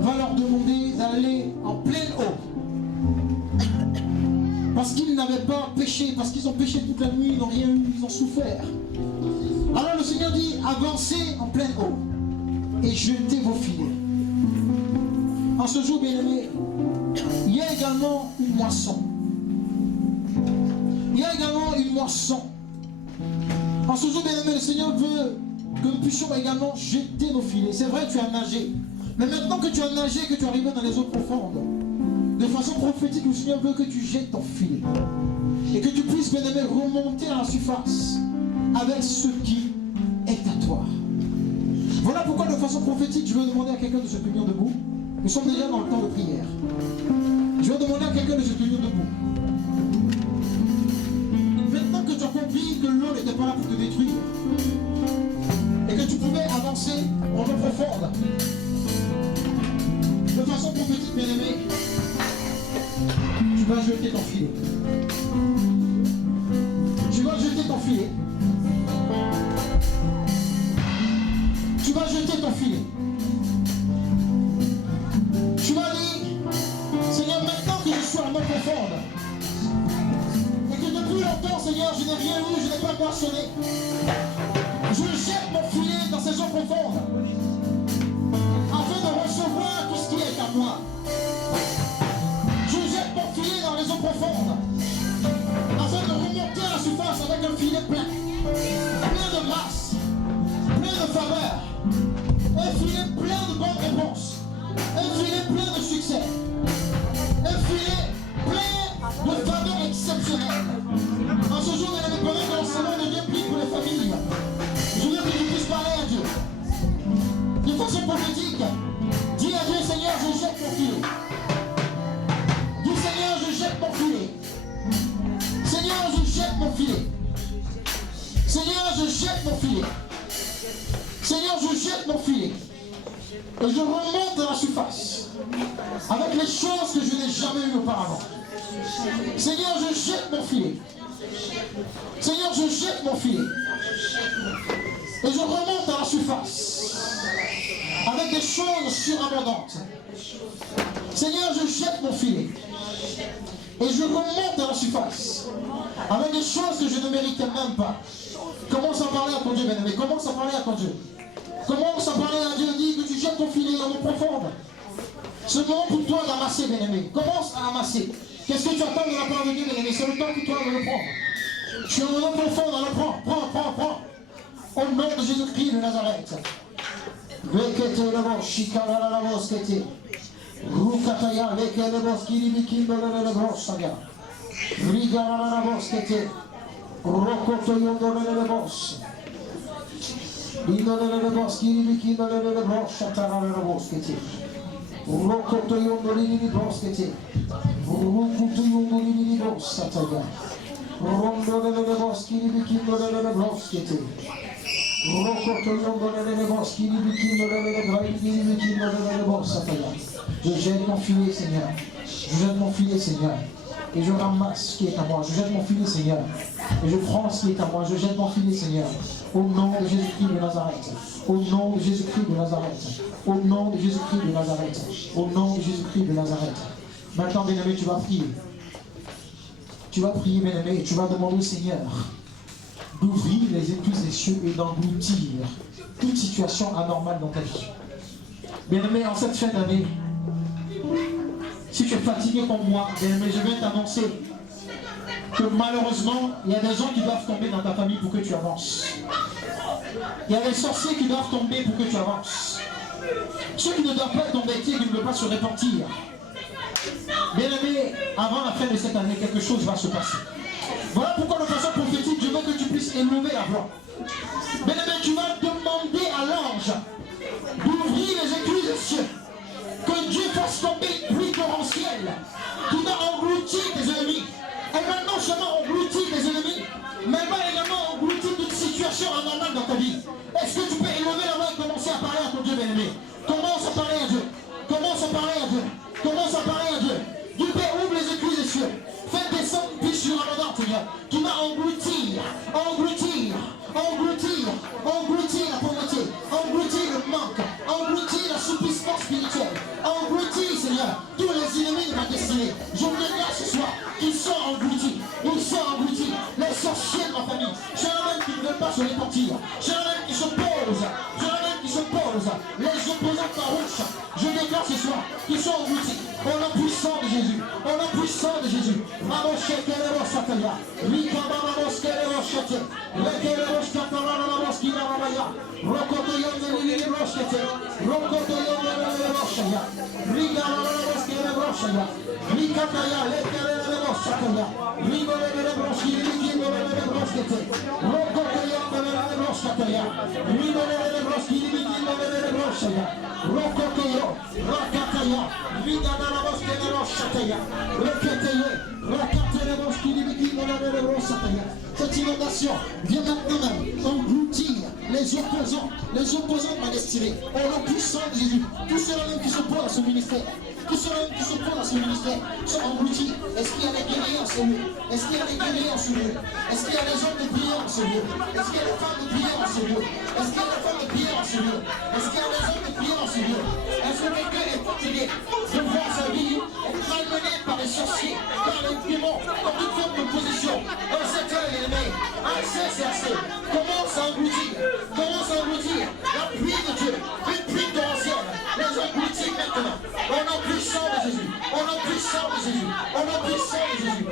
va leur demander d'aller en pleine eau. Parce qu'ils n'avaient pas péché, parce qu'ils ont péché toute la nuit, ils n'ont rien eu, ils ont souffert. Alors le Seigneur dit, avancez en pleine eau et jetez vos filets. En ce jour, bien aimé, il y a également une moisson. Il y a également une moisson. En ce jour, bien aimé, le Seigneur veut que nous puissions également jeter nos filets. C'est vrai, tu as nagé. Mais maintenant que tu as nagé, que tu es arrivé dans les eaux profondes, de façon prophétique, le Seigneur veut que tu jettes ton filet. Et que tu puisses, bien aimé, remonter à la surface avec ce qui est à toi. Voilà pourquoi, de façon prophétique, je veux demander à quelqu'un de se tenir debout. Nous sommes déjà dans le temps de prière. Je vais demander à quelqu'un de se tenir debout. Maintenant que tu as compris que l'eau n'était pas là pour te détruire et que tu pouvais avancer en eau profonde, de façon prophétique, bien aimé, tu vas jeter ton filet. Tu vas jeter ton filet. Tu vas jeter ton filet. Tu vas dire, Seigneur, maintenant que je suis en eau profonde, et que depuis longtemps, Seigneur, je n'ai rien eu, je n'ai pas moissonné, je jette mon filet dans ces eaux profondes, afin de recevoir tout ce qui est à moi. Je jette mon filet dans les eaux profondes, afin de remonter à la surface avec un filet plein, plein de grâce, plein de faveur, un filet plein de bonnes réponses, un filet plein de succès, un filet plein de faveurs exceptionnelles. En ce jour, bien aimé, pendant que l'enseignement devient pris pour les familles, je veux que tu puisses parler à Dieu. De façon prophétique, dis à Dieu, Seigneur, je jette mon filet. Dis, Seigneur, je jette mon filet. Seigneur, je jette mon filet. Seigneur, je jette mon filet. Seigneur, je jette mon filet. Et je remonte à la surface avec les choses que je n'ai jamais eues auparavant. Seigneur, je jette mon filet. Seigneur, je jette mon filet. Et je remonte à la surface avec des choses surabondantes. Seigneur, je jette mon filet. Et je remonte à la surface. Avec des choses que je ne méritais même pas. Commence à parler à ton Dieu, bien-aimé. Commence à parler à ton Dieu. Commence à parler à Dieu. Dis que tu jettes ton filet dans l'eau profonde. Ce moment pour toi d'amasser, bien-aimé. Commence à amasser. Qu'est-ce que tu attends de la part de Dieu, bien-aimé? C'est le temps pour toi de le prendre. Tu es en eau profonde, alors prends. Au nom de Jésus-Christ de Nazareth. Rukataya, lekelebos, kiribikindo, lelebos, saga. Rigarabos, kete. Rokotoyondo, lelebos. Lindo, lelebos, kiribikindo, lelebos, shatarabos, kete. Rokotoyondo, lelebos, kete. Rukutoyondo, lelebos, sataga. Rondo, lelebos, kiribikindo, lelebos, kete. Je jette mon filet, Seigneur. Je jette mon filet, Seigneur. Et je ramasse ce qui est à moi. Je jette mon filet, Seigneur. Et je prends ce qui est à moi. Je jette mon filet, Seigneur. Au nom de Jésus-Christ de Nazareth. Au nom de Jésus-Christ de Nazareth. Au nom de Jésus-Christ de Nazareth. Au nom de Jésus-Christ de Nazareth. Maintenant, bien-aimé, tu vas prier. Tu vas prier, bien-aimé, et tu vas demander au Seigneur d'ouvrir les écluses des cieux et d'engloutir toute situation anormale dans ta vie. Bien-aimé, en cette fin d'année, si tu es fatigué comme moi, bien-aimé, je viens t'annoncer que malheureusement, il y a des gens qui doivent tomber dans ta famille pour que tu avances. Il y a des sorciers qui doivent tomber pour que tu avances. Ceux qui ne doivent pas tomber, qui ne veulent pas se repentir. Bien-aimé, avant la fin de cette année, quelque chose va se passer. Voilà pourquoi de façon prophétique, je veux que tu puisses élever la voix. Bien-aimé, tu vas demander à l'ange d'ouvrir les écluses des cieux. Que Dieu fasse tomber une pluie torrentielle qui va engloutir tes ennemis. Elle va non seulement engloutir tes ennemis, mais elle va également engloutir toute situation anormale dans ta vie. Est-ce que tu peux élever la voix et commencer à parler à ton Dieu, bien-aimé? Commence à parler à Dieu. Commence à parler à Dieu. Commence à parler à Dieu. Dieu Père, ouvre les écluses des cieux. Fais descendre une pluie surabondante, Seigneur, qui va engloutir la pauvreté, engloutir le manque, engloutir l'assouplissement spirituel, engloutir, Seigneur, tous les ennemis de ma destinée. Je vous déclare ce soir qu'ils sont engloutis, les sorciers de ma famille. J'en ai même qui ne veulent pas se repentir, j'en ai même qui s'opposent, les opposants farouches. Je déclare ce soir qu'ils sont engloutis. Au nom puissant de Jésus, au nom puissant de Jésus. Cette inondation vient maintenant engloutir les opposants de ma destinée. Au nom puissant de Jésus, tous ceux-là qui s'opposent à ce ministère, sont engloutis. Est-ce qu'il y a des guerriers en ce lieu? Est-ce qu'il y a des hommes de prière en ce lieu? Est-ce qu'il y a des femmes de prière en ce lieu? Est-ce qu'il y a des femmes de prière en ce lieu? Est-ce qu'il y a des hommes de prière en ce lieu? Est-ce que quelqu'un est fatigué de voir sa vie malmenée par les sorciers, par les démons, par toute forme de position? Dans cette heure, aimé, assez c'est assez. Commence à engloutir la pluie de Dieu, une pluie torrentielle. Les engloutir maintenant. Au nom puissant de Jésus. Au nom puissant de Jésus. Au nom puissant de Jésus.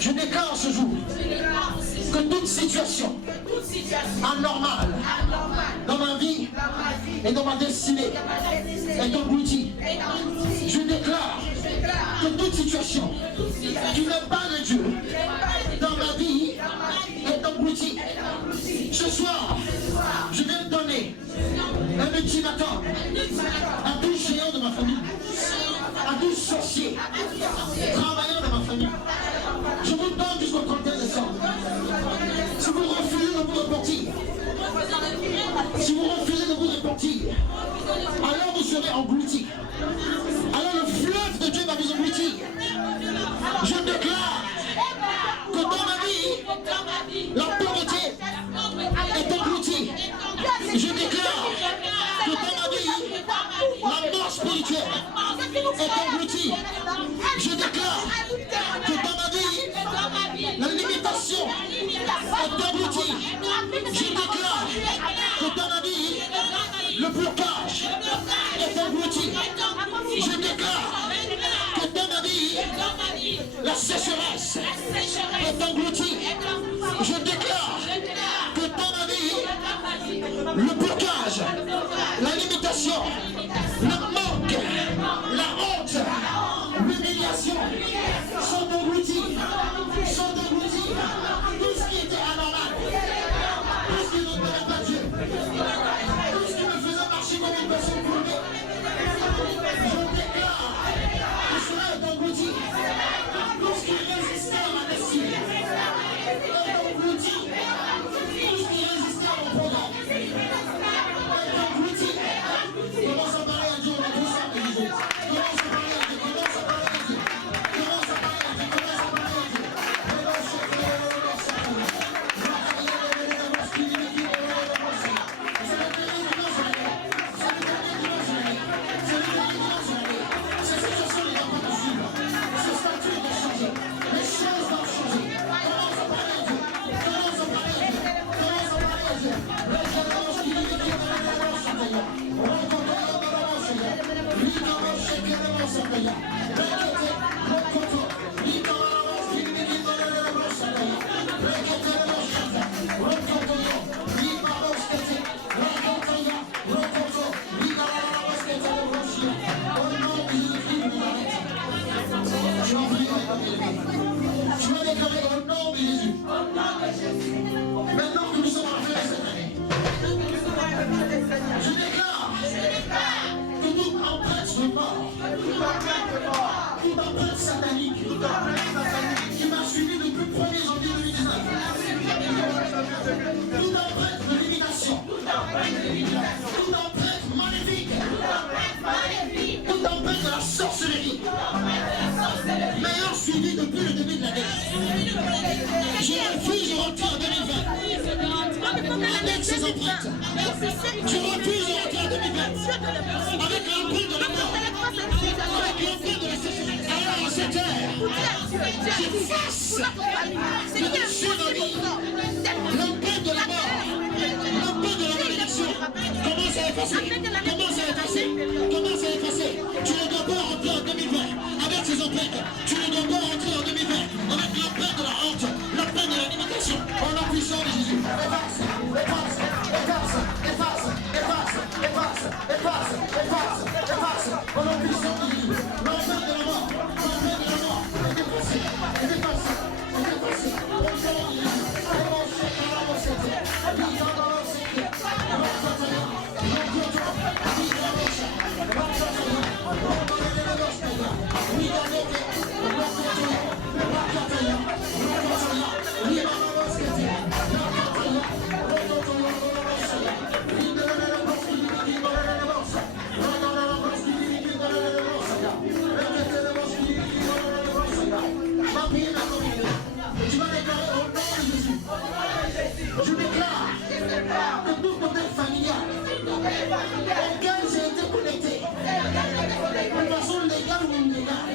Je déclare ce jour que toute situation anormale dans ma vie et dans ma destinée est engloutie. Je déclare que toute situation qui n'est pas de Dieu dans ma vie est engloutie. englouti. Ce soir, je viens de donner un ultimatum à 12 géants de ma famille, à 12 sorciers travaillant dans ma famille. Je vous donne jusqu'au 31 décembre. Si vous refusez de vous repentir, si vous refusez de vous repentir, alors vous serez engloutis. Alors le fleuve de Dieu va vous engloutir. Je déclare que dans ma vie, la pauvreté est engloutie. Je déclare que dans ma vie, la mort spirituelle est engloutie. Je déclare que dans ma vie, la limitation est engloutie. Je déclare que dans ma vie, le blocage est englouti. Je déclare que dans ma vie, la sécheresse est engloutie. Je déclare que dans ma vie, le blocage, la limitation, le manque, la honte, l'humiliation sont engloutis. Tout ce qui était anormal, tout ce qui n'honorait pas Dieu, tout ce qui me faisait marcher comme une personne courbée, je déclare que cela est englouti. Tout ce qui résistait à ma destinée est englouti. Tout ce qui résistait à mon programme est englouti. Commence à parler à Dieu, on a tout ça, mes Jésus. Commence à parler à Dieu, commence à parler à Dieu. Commence à parler à Dieu, commence à parler à Dieu. Tu vas déclarer au nom de Jésus. Maintenant que nous sommes en fin de cette année, je déclare que toute empreinte de mort, toute empreinte satanique qui m'a suivi depuis le 1er janvier 2019, toute empreinte de limitation, toute empreinte maléfique, toute empreinte de la sorcellerie, m'ayant suivi depuis le début de l'année, je refuse de rentrer en 2020 avec ces empreintes. Je refuse de rentrer en 2020 avec l'empreinte de la mort, avec l'empreinte de la sécheresse. Alors en cette heure, j'efface de dessus de vie l'empreinte de la mort, l'empreinte de la malédiction. Commence à effacer, commence à effacer, commence à effacer. Tu ne dois pas rentrer en 2020 avec ces empreintes. Tu ne dois pas rentrer en 2020 avec l'empreinte de la honte, l'empreinte de la limitation. En la puissance de Jésus. Efface, efface, efface, efface, efface, efface, efface, efface, efface. En la puissance de Jésus. L'empreinte de la mort, l'empreinte de la mort est effacée, est effacée, est effacée. Au nom de Jésus. Je déclare que tout modèle familial auquel j'ai été connecté, de façon légale ou illégale,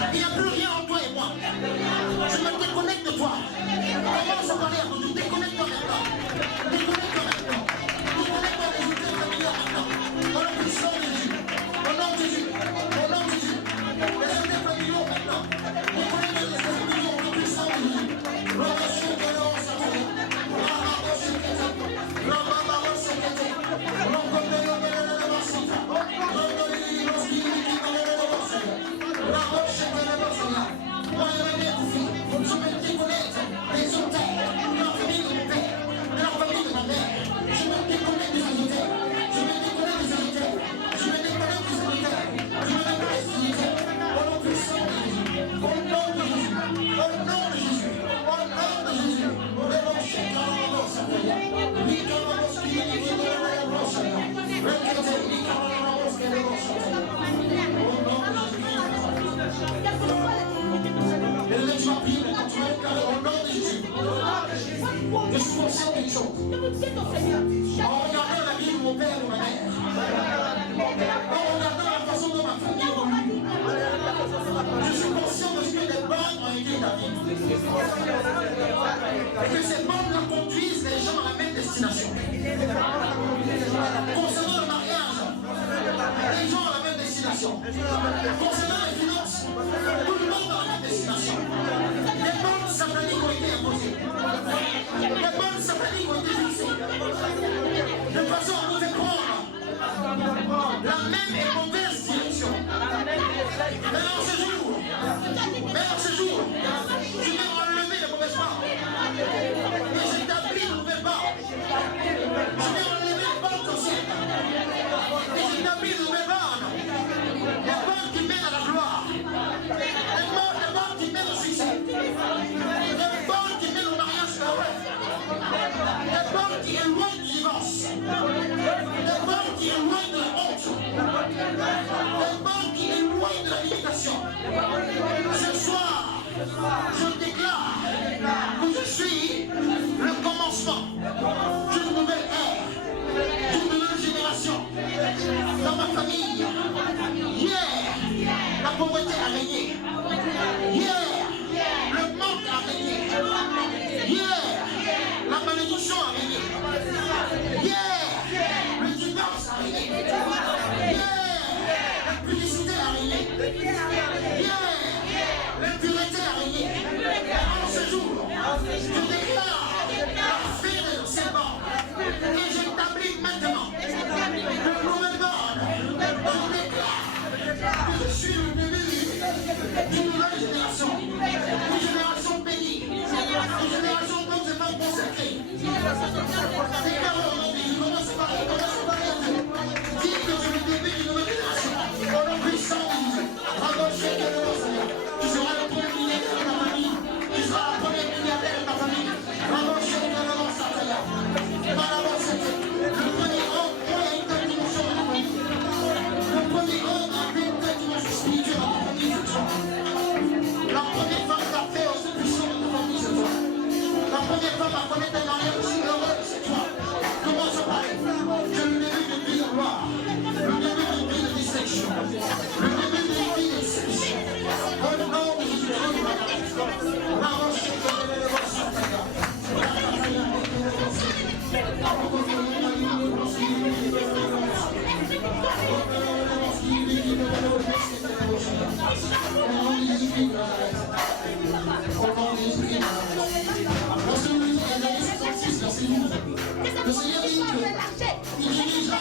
Il n'y a plus rien en toi et moi. Je me déconnecte de toi. Commence à parler à toi. Déconnecte-toi maintenant. Déconnecte-toi maintenant. Déconnecte-toi des outils familiaux maintenant. Au nom puissant de Jésus. Au nom de Jésus. Au nom de Jésus. Les outils familiaux maintenant. Déconnecte des outils familiaux au nom puissant de Jésus. Je suis conscient d'une chose. En regardant la vie de mon père et de ma mère, en regardant la façon dont ma famille évolue, je suis conscient de ce que les bandes ont été établies. Et que ces bandes conduisent les gens à la même destination. Concernant le mariage, les gens ont la même destination. Concernant les finances, tout le monde a la même destination. Les bandes sataniques ont été imposées. Les bandes sataniques ont été fixées. De façon à nous faire prendre la même et mauvaise direction. Mais en ce jour, je vais enlever les mauvaises parts. Et j'établis une nouvelle part. Je vais enlever les bandes anciennes. Et j'établis une nouvelle bande. Les bandes qui mènent à la gloire. Les bandes qui mènent au succès. Les bandes qui mènent au mariage heureux. Les bandes qui éloignent du divorce. Les bandes qui éloignent de la honte. Les bandes qui éloignent de la limitation. Ce soir, je déclare que je suis le commencement d'une nouvelle ère, d'une nouvelle génération. Dans ma famille, hier, la pauvreté a régné. Hier, le manque a régné. Hier, la malédiction a régné. Hier, le divorce a régné. Hier, la publicité a régné. Hier, l'impureté a régné. En ce jour, je déclare la fin de ces bandes. Et j'établis maintenant de nouvelles bandes. Je déclare que je suis le début d'une nouvelle génération. Une génération bénie. Une génération dont je vais consacrer. Déclare au nom de Jésus. Commence par Dieu. Dis que je suis le début d'une nouvelle génération. Au nom puissant de Jésus. Tu seras le premier milliardaire de ta famille. Tu seras la première milliardaire de ta famille. Le premier homme qui a une telle dimension de la famille. Le premier homme a une telle dimension spirituelle dans ta famille ce soir. La première femme qui a fait aussi puissant de ta famille ce soir. La première femme à connaître un mariage aussi heureux, c'est toi. Commence à parler. Je le début d'une vie de gloire. Le début d'une vie de distinction. Le début d'une vie de distinction. Au nom de Jésus-Christ, la roche est de le Seigneur dit qu'il dirigera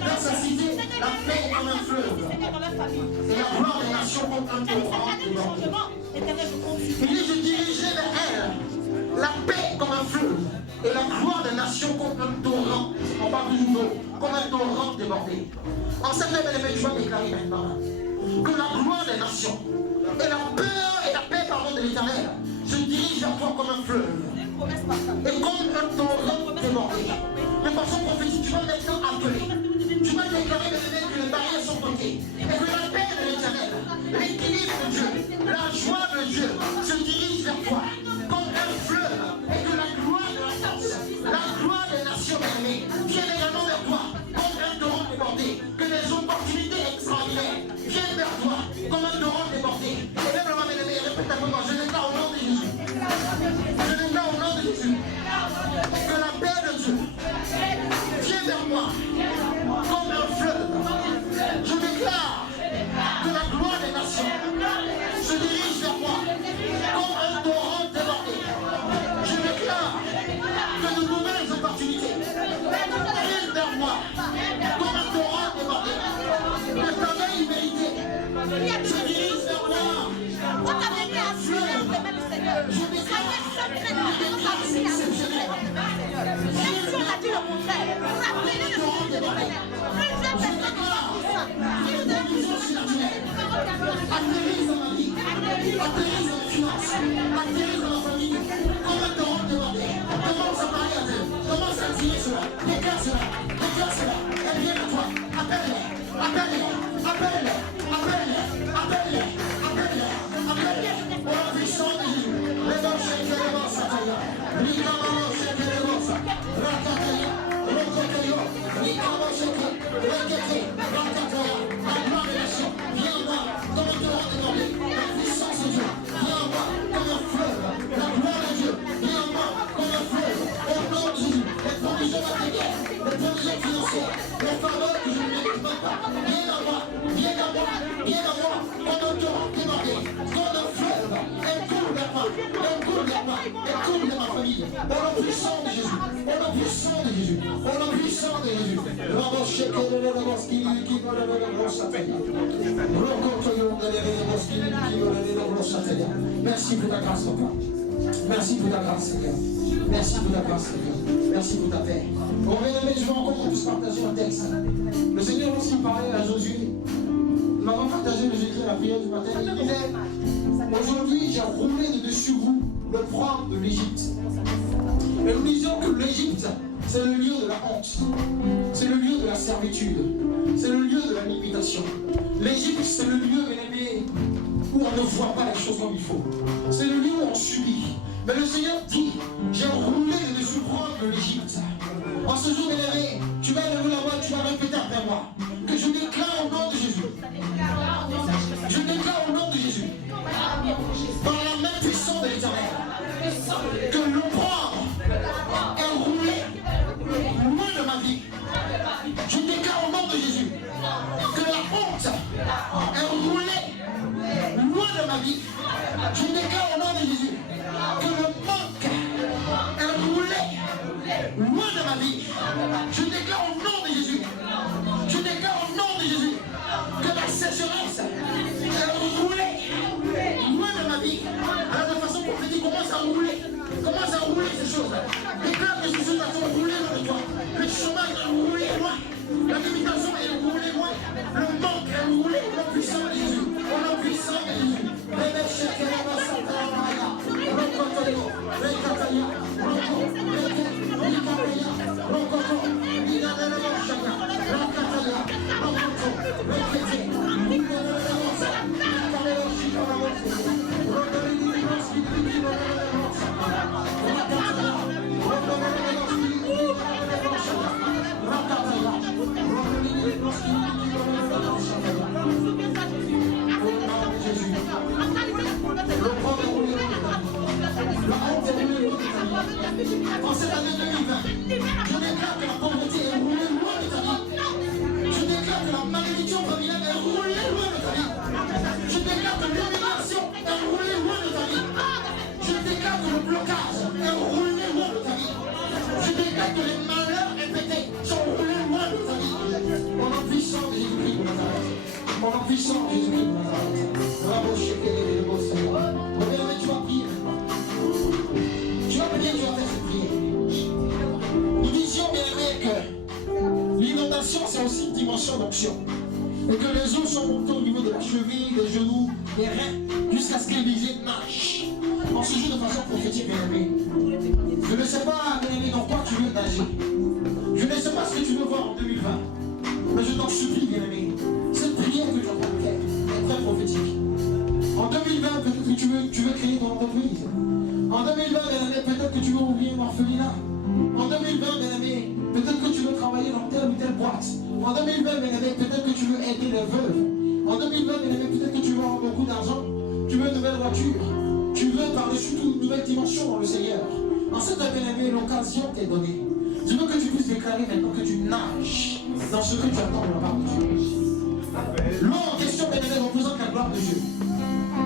dans sa cité la paix comme un fleuve et la gloire des nations comme un torrent. Il dit je dirigerai vers elle la paix comme un fleuve et la gloire des nations comme un torrent. On parle d'une eau, comme un torrent débordé. En cette année, je vais déclarer maintenant que la gloire des nations et la peur et la paix de l'Éternel se dirige vers toi comme un fleuve et comme un torrent débordé. De façon prophétique, tu vas maintenant appeler. Tu vas déclarer que les barrières sont toquées et que la paix de l'Éternel, l'équilibre de Dieu, la joie de Dieu se dirige vers toi comme un fleuve et que la gloire de la force, la gloire des nations aimées vienne également vers toi comme un torrent débordé. Que les opportunités extraordinaires viennent vers toi comme un torrent atterrisse dans ma vie, atterrisse dans mes finances, atterrisse dans ma famille. Comment te rendre demandé? Commence à parler à Dieu, commence à dire cela, déclare cela, elle vient à toi, appelle-les, appelle-les, appelle-les, appelle-les, appelle-les, appelle-les, appelle-les. Au nom puissant de Jésus, les dons chez les bons sataya, l'icamano chez les bons rakataya, rokotaya, l'icamano chez rakataya, rakataya, acclamation, viens en moi, comme un torrent débordé, la puissance de Dieu, viens en moi, comme un fleuve, la gloire de Dieu, viens en moi, comme un fleuve, au nom de Jésus, les provisions matérielles, les provisions financières, les faveurs que je ne mérite même pas, viens en moi, viens en moi, viens en moi, comme un torrent débordé, comme un fleuve, elle coule vers moi, elle coule vers moi, elle coule vers ma famille, au nom puissant de Jésus, au nom puissant de Jésus, au nom puissant de Jésus, merci pour ta grâce, Papa. Merci pour ta grâce, Seigneur. Merci pour ta grâce, Seigneur. Merci pour ta paix. Bon, bien-aimés, je veux encore qu'on puisse partager un texte. Le Seigneur aussi parlait à Josué. Nous avons partagé le jeudi à la prière du matin. Il disait, aujourd'hui, j'ai roulé de dessus vous le propre de l'Égypte. Et nous disions que l'Égypte, c'est le lieu de la honte. C'est le lieu de la servitude. C'est le lieu de la limitation. L'Égypte, c'est le lieu, bien-aimé, où on ne voit pas les choses comme il faut. C'est le lieu où on subit. Mais le Seigneur dit, j'ai roulé de dessus propre de l'Égypte. En ce jour, bien-aimé, tu vas lever la voix, tu vas répéter après moi, que je déclare au nom de Jésus. Je déclare au nom de Jésus, par la main puissante de l'Éternel, que l'opprobre est roulé loin de ma vie. Je déclare au nom de Jésus que la honte est roulée loin de ma vie. Je déclare au nom de Jésus que le manque est roulé loin de ma vie. Je déclare au nom de Jésus, je déclare au nom de Jésus que la sécheresse est roulée loin de ma vie. Alors de façon prophétique, commence à rouler ces choses. Déclare que ces choses sont roulées loin de toi. Le chômage est roulé loin. La limitation est roulée loin. Le manque est roulé au nom puissant de Jésus. Au nom puissant de Jésus. En cette année 2020, je déclare que la pauvreté est roulée loin de ta vie. Je déclare que la malédiction familiale est roulée loin de ta vie. Je déclare que l'humiliation est roulée loin de ta vie. Je déclare que le blocage est roulé loin de ta vie. Je déclare que les malheurs répétés sont roulés loin de ta vie. Au nom puissant de Jésus-Christ de Nazareth. Au nom puissant de Jésus-Christ de Nazareth. Bravo, chérie, beau Seigneur. Reviens, tu vas prier maintenant. Tu vas prier, tu vas faire cette prière. Nous disions, bien aimé, que l'inondation, c'est aussi une dimension d'onction. Et que les eaux sont montées au niveau de la cheville, des genoux, des reins, jusqu'à ce qu'Élisée nage. En ce jour de façon prophétique, bien aimé. Je ne sais pas, bien aimé, dans quoi tu veux nager. Je ne sais pas ce que tu veux voir en 2020. Mais je t'en supplie, bien aimé. Cette prière que tu es en train de faire est très prophétique. En 2020, peut-être que tu veux créer ton entreprise. En 2020, bien aimé, peut-être que tu veux ouvrir un orphelinat. En 2020, bien aimé, peut-être que tu veux travailler dans telle ou telle boîte. En 2020, bien aimé, peut-être que tu veux aider les veuves. En 2020, bien aimé, peut-être que tu veux avoir beaucoup d'argent. Tu veux une nouvelle voiture. Tu veux par-dessus tout une nouvelle dimension dans le Seigneur. En cette année, bien aimé, l'occasion t'est donnée. Je veux que tu puisses déclarer maintenant que tu nages dans ce que tu attends de la part de Dieu. L'eau en question, bien aimé, représente la gloire de Dieu.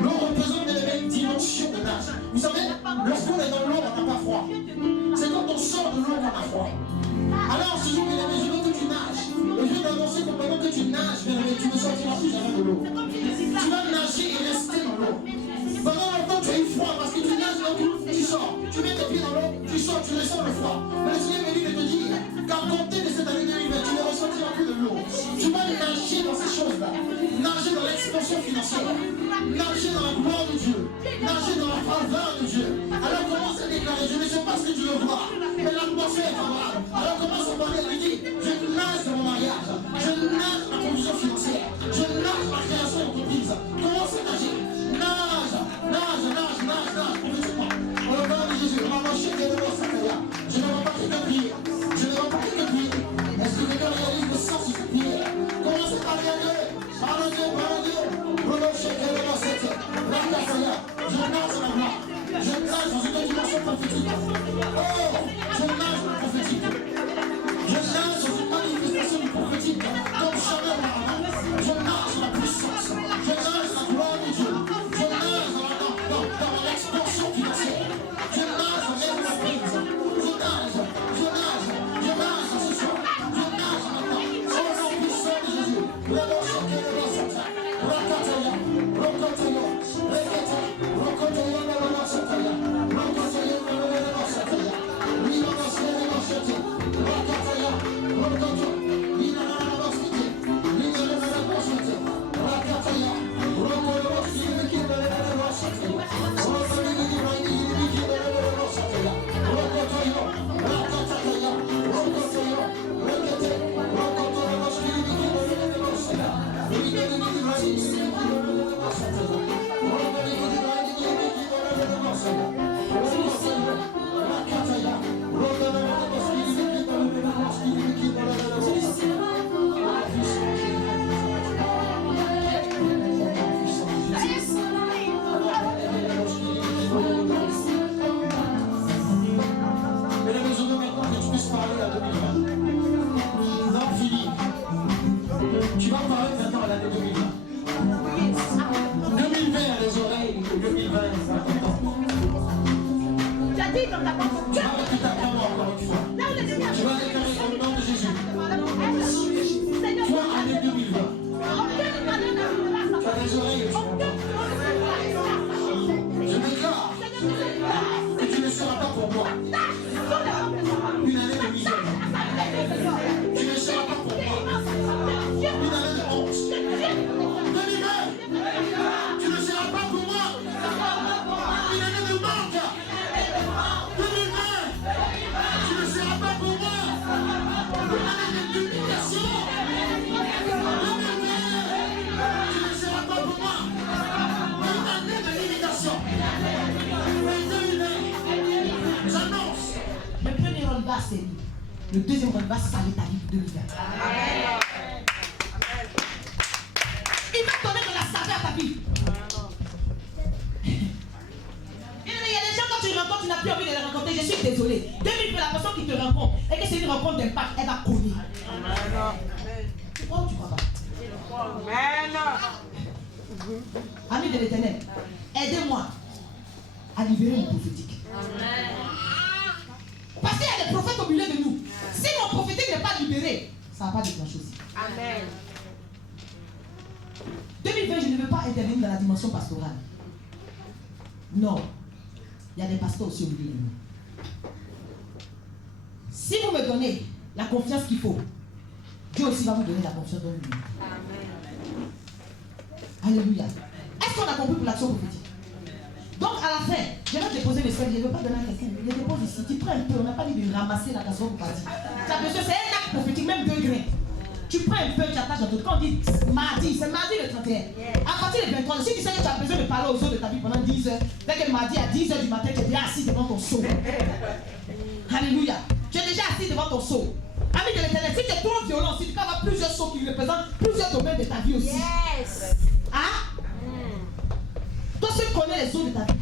L'eau représente, bien aimé, une dimension de nage. Vous savez, lorsqu'on est dans l'eau, on n'a pas froid. C'est quand on sort de l'eau qu'on a froid. Alors, ce jour, bien aimé, je veux que tu nages. Et je veux t'annoncer que pendant que tu nages, bien aimé, tu ne sortiras plus jamais de l'eau. Tu vas nager et rester dans l'eau. Pendant longtemps, tu as eu froid parce que tu nages dans l'eau, tu sors. Tu mets tes pieds dans l'eau, tu sors, tu ressens le froid. Mais le Seigneur me dit de te dire qu'à compter de cette année 2020, tu ne ressentiras plus de l'eau. Tu vas nager dans ces choses-là. Nager l'expansion financière. Nager dans la gloire de Dieu. Nager dans la faveur de Dieu. Alors commence à déclarer, je ne sais pas ce que tu veux voir, mais l'atmosphère est favorable. Alors commence à parler, lui dit, je nage dans mon mariage. Je nage dans la provision financière. Je nage dans la création d'entreprise. Commence à nager. Nage, nage, nage, nage, nage. Prophétiquement. Au nom de Jésus, on va marcher de l'eau, Sakaya. Je ne vais pas que prier. Je ne vais pas que prier. Est-ce que quelqu'un réalise le sens de cette prière? Commencez par parler à Dieu. Parle à Dieu, parle à Dieu. Je nage dans la gloire. Je nage dans une dimension prophétique. Oh, je nage dans le prophétique. Je nage dans une manifestation du prophétique comme jamais auparavant. Je nage dans la puissance. Je nage dans la gloire de Dieu. Je nage dans l'expansion financière. Je nage dans l'entreprise. Je nage dans ce soir. Je nage maintenant. Au nom puissant de Jésus. Tu vas parler maintenant à l'année 2020. 2020 à les oreilles, 2020 à ton temps. Tu as dit dans ta pensée. Tu vas répéter ta parole encore une fois. Tu vas déclarer au nom de Jésus. Toi, année 2020. Tu as les oreilles. Je déclare que tu ne seras pas pour moi une année de misère. Tu ne seras pas pour moi une année de honte. 2020, tu ne seras pas pour moi une année de manque. 2020, tu ne seras pas pour moi une année de publication. 2020, tu ne seras pas pour moi une année de limitation. Mais 2020, j'annonce. Le premier relevé, c'est lui. Le deuxième relevé, ça allait ta vie de 2020. Il va donner de la saveur à ta vie. Il y a des gens, quand tu les rencontres, tu n'as plus envie de les rencontrer. Je suis désolé. 2020, la personne qui te rencontre et que c'est une rencontre d'impact, elle va cogner. Tu crois ou tu crois pas? Amis de l'Éternel, aidez-moi à libérer mon prophétique. Parce qu'il y a des prophètes au milieu de nous. Si mon prophétique n'est pas libéré, ça ne va pas déclencher aussi. Amen. 2020, je ne veux pas intervenir dans la dimension pastorale. Non. Il y a des pasteurs aussi au milieu de nous. Si vous me donnez la confiance qu'il faut, Dieu aussi va vous donner la confiance dont vous voulez. Alléluia. Est-ce qu'on a compris pour l'action prophétique? Donc à la fin, je vais déposer le sel, je ne veux pas donner à quelqu'un. Je dépose ici, tu prends un peu, on n'a pas dit de ramasser la casserole pour partir. Tu as besoin, c'est un acte prophétique, même 2 grains. Tu prends un peu, tu attaches dans ton quand on dit mardi, c'est mardi le 31. À partir du 23, si tu sais que tu as besoin de parler aux autres de ta vie pendant 10 heures, dès que mardi à 10 heures du matin, tu es déjà assis devant ton seau. Alléluia. Tu es déjà assis devant ton seau. Ami de l'Éternel, si tu es trop violent, si tu peux avoir plusieurs seaux qui représentent plusieurs domaines de ta vie aussi. Yes. Hein? Toi, tu connais les autres de ta vie.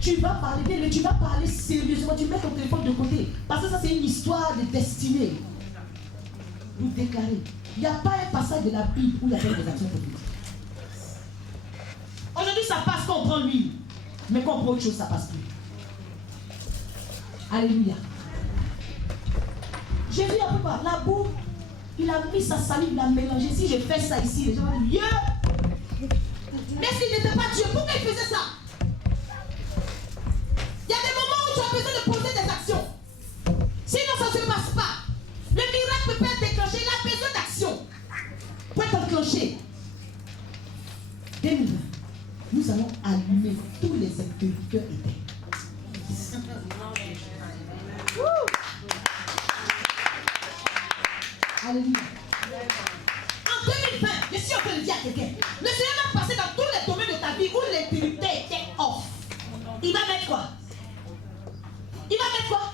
Tu vas parler bien, mais tu vas parler sérieusement. Tu mets ton téléphone de côté. Parce que ça, c'est une histoire de destinée. Vous déclarez. Il n'y a pas un passage de la Bible où il y a des actions prophétiques. Aujourd'hui, ça passe quand on prend l'huile. Mais quand on prend autre chose, ça passe plus. Alléluia. J'ai vu un peu par la boue. Il a mis sa salive, il a mélangé. Si je fais ça ici, les gens vont dire Dieu. Mais s'il n'était pas Dieu, pourquoi il faisait ça? Il y a des moments où tu as besoin de poser des actions. Sinon, ça ne se passe pas. Le miracle peut pas être déclenché. Il a besoin d'action pour être enclenché. 2020, nous allons allumer tous les interrupteurs éteints. Alléluia. En 2020, je suis en train de dire à quelqu'un, le Seigneur va passer dans tous les domaines de ta vie où l'interrupteur était off. Il va mettre quoi? Il va mettre quoi?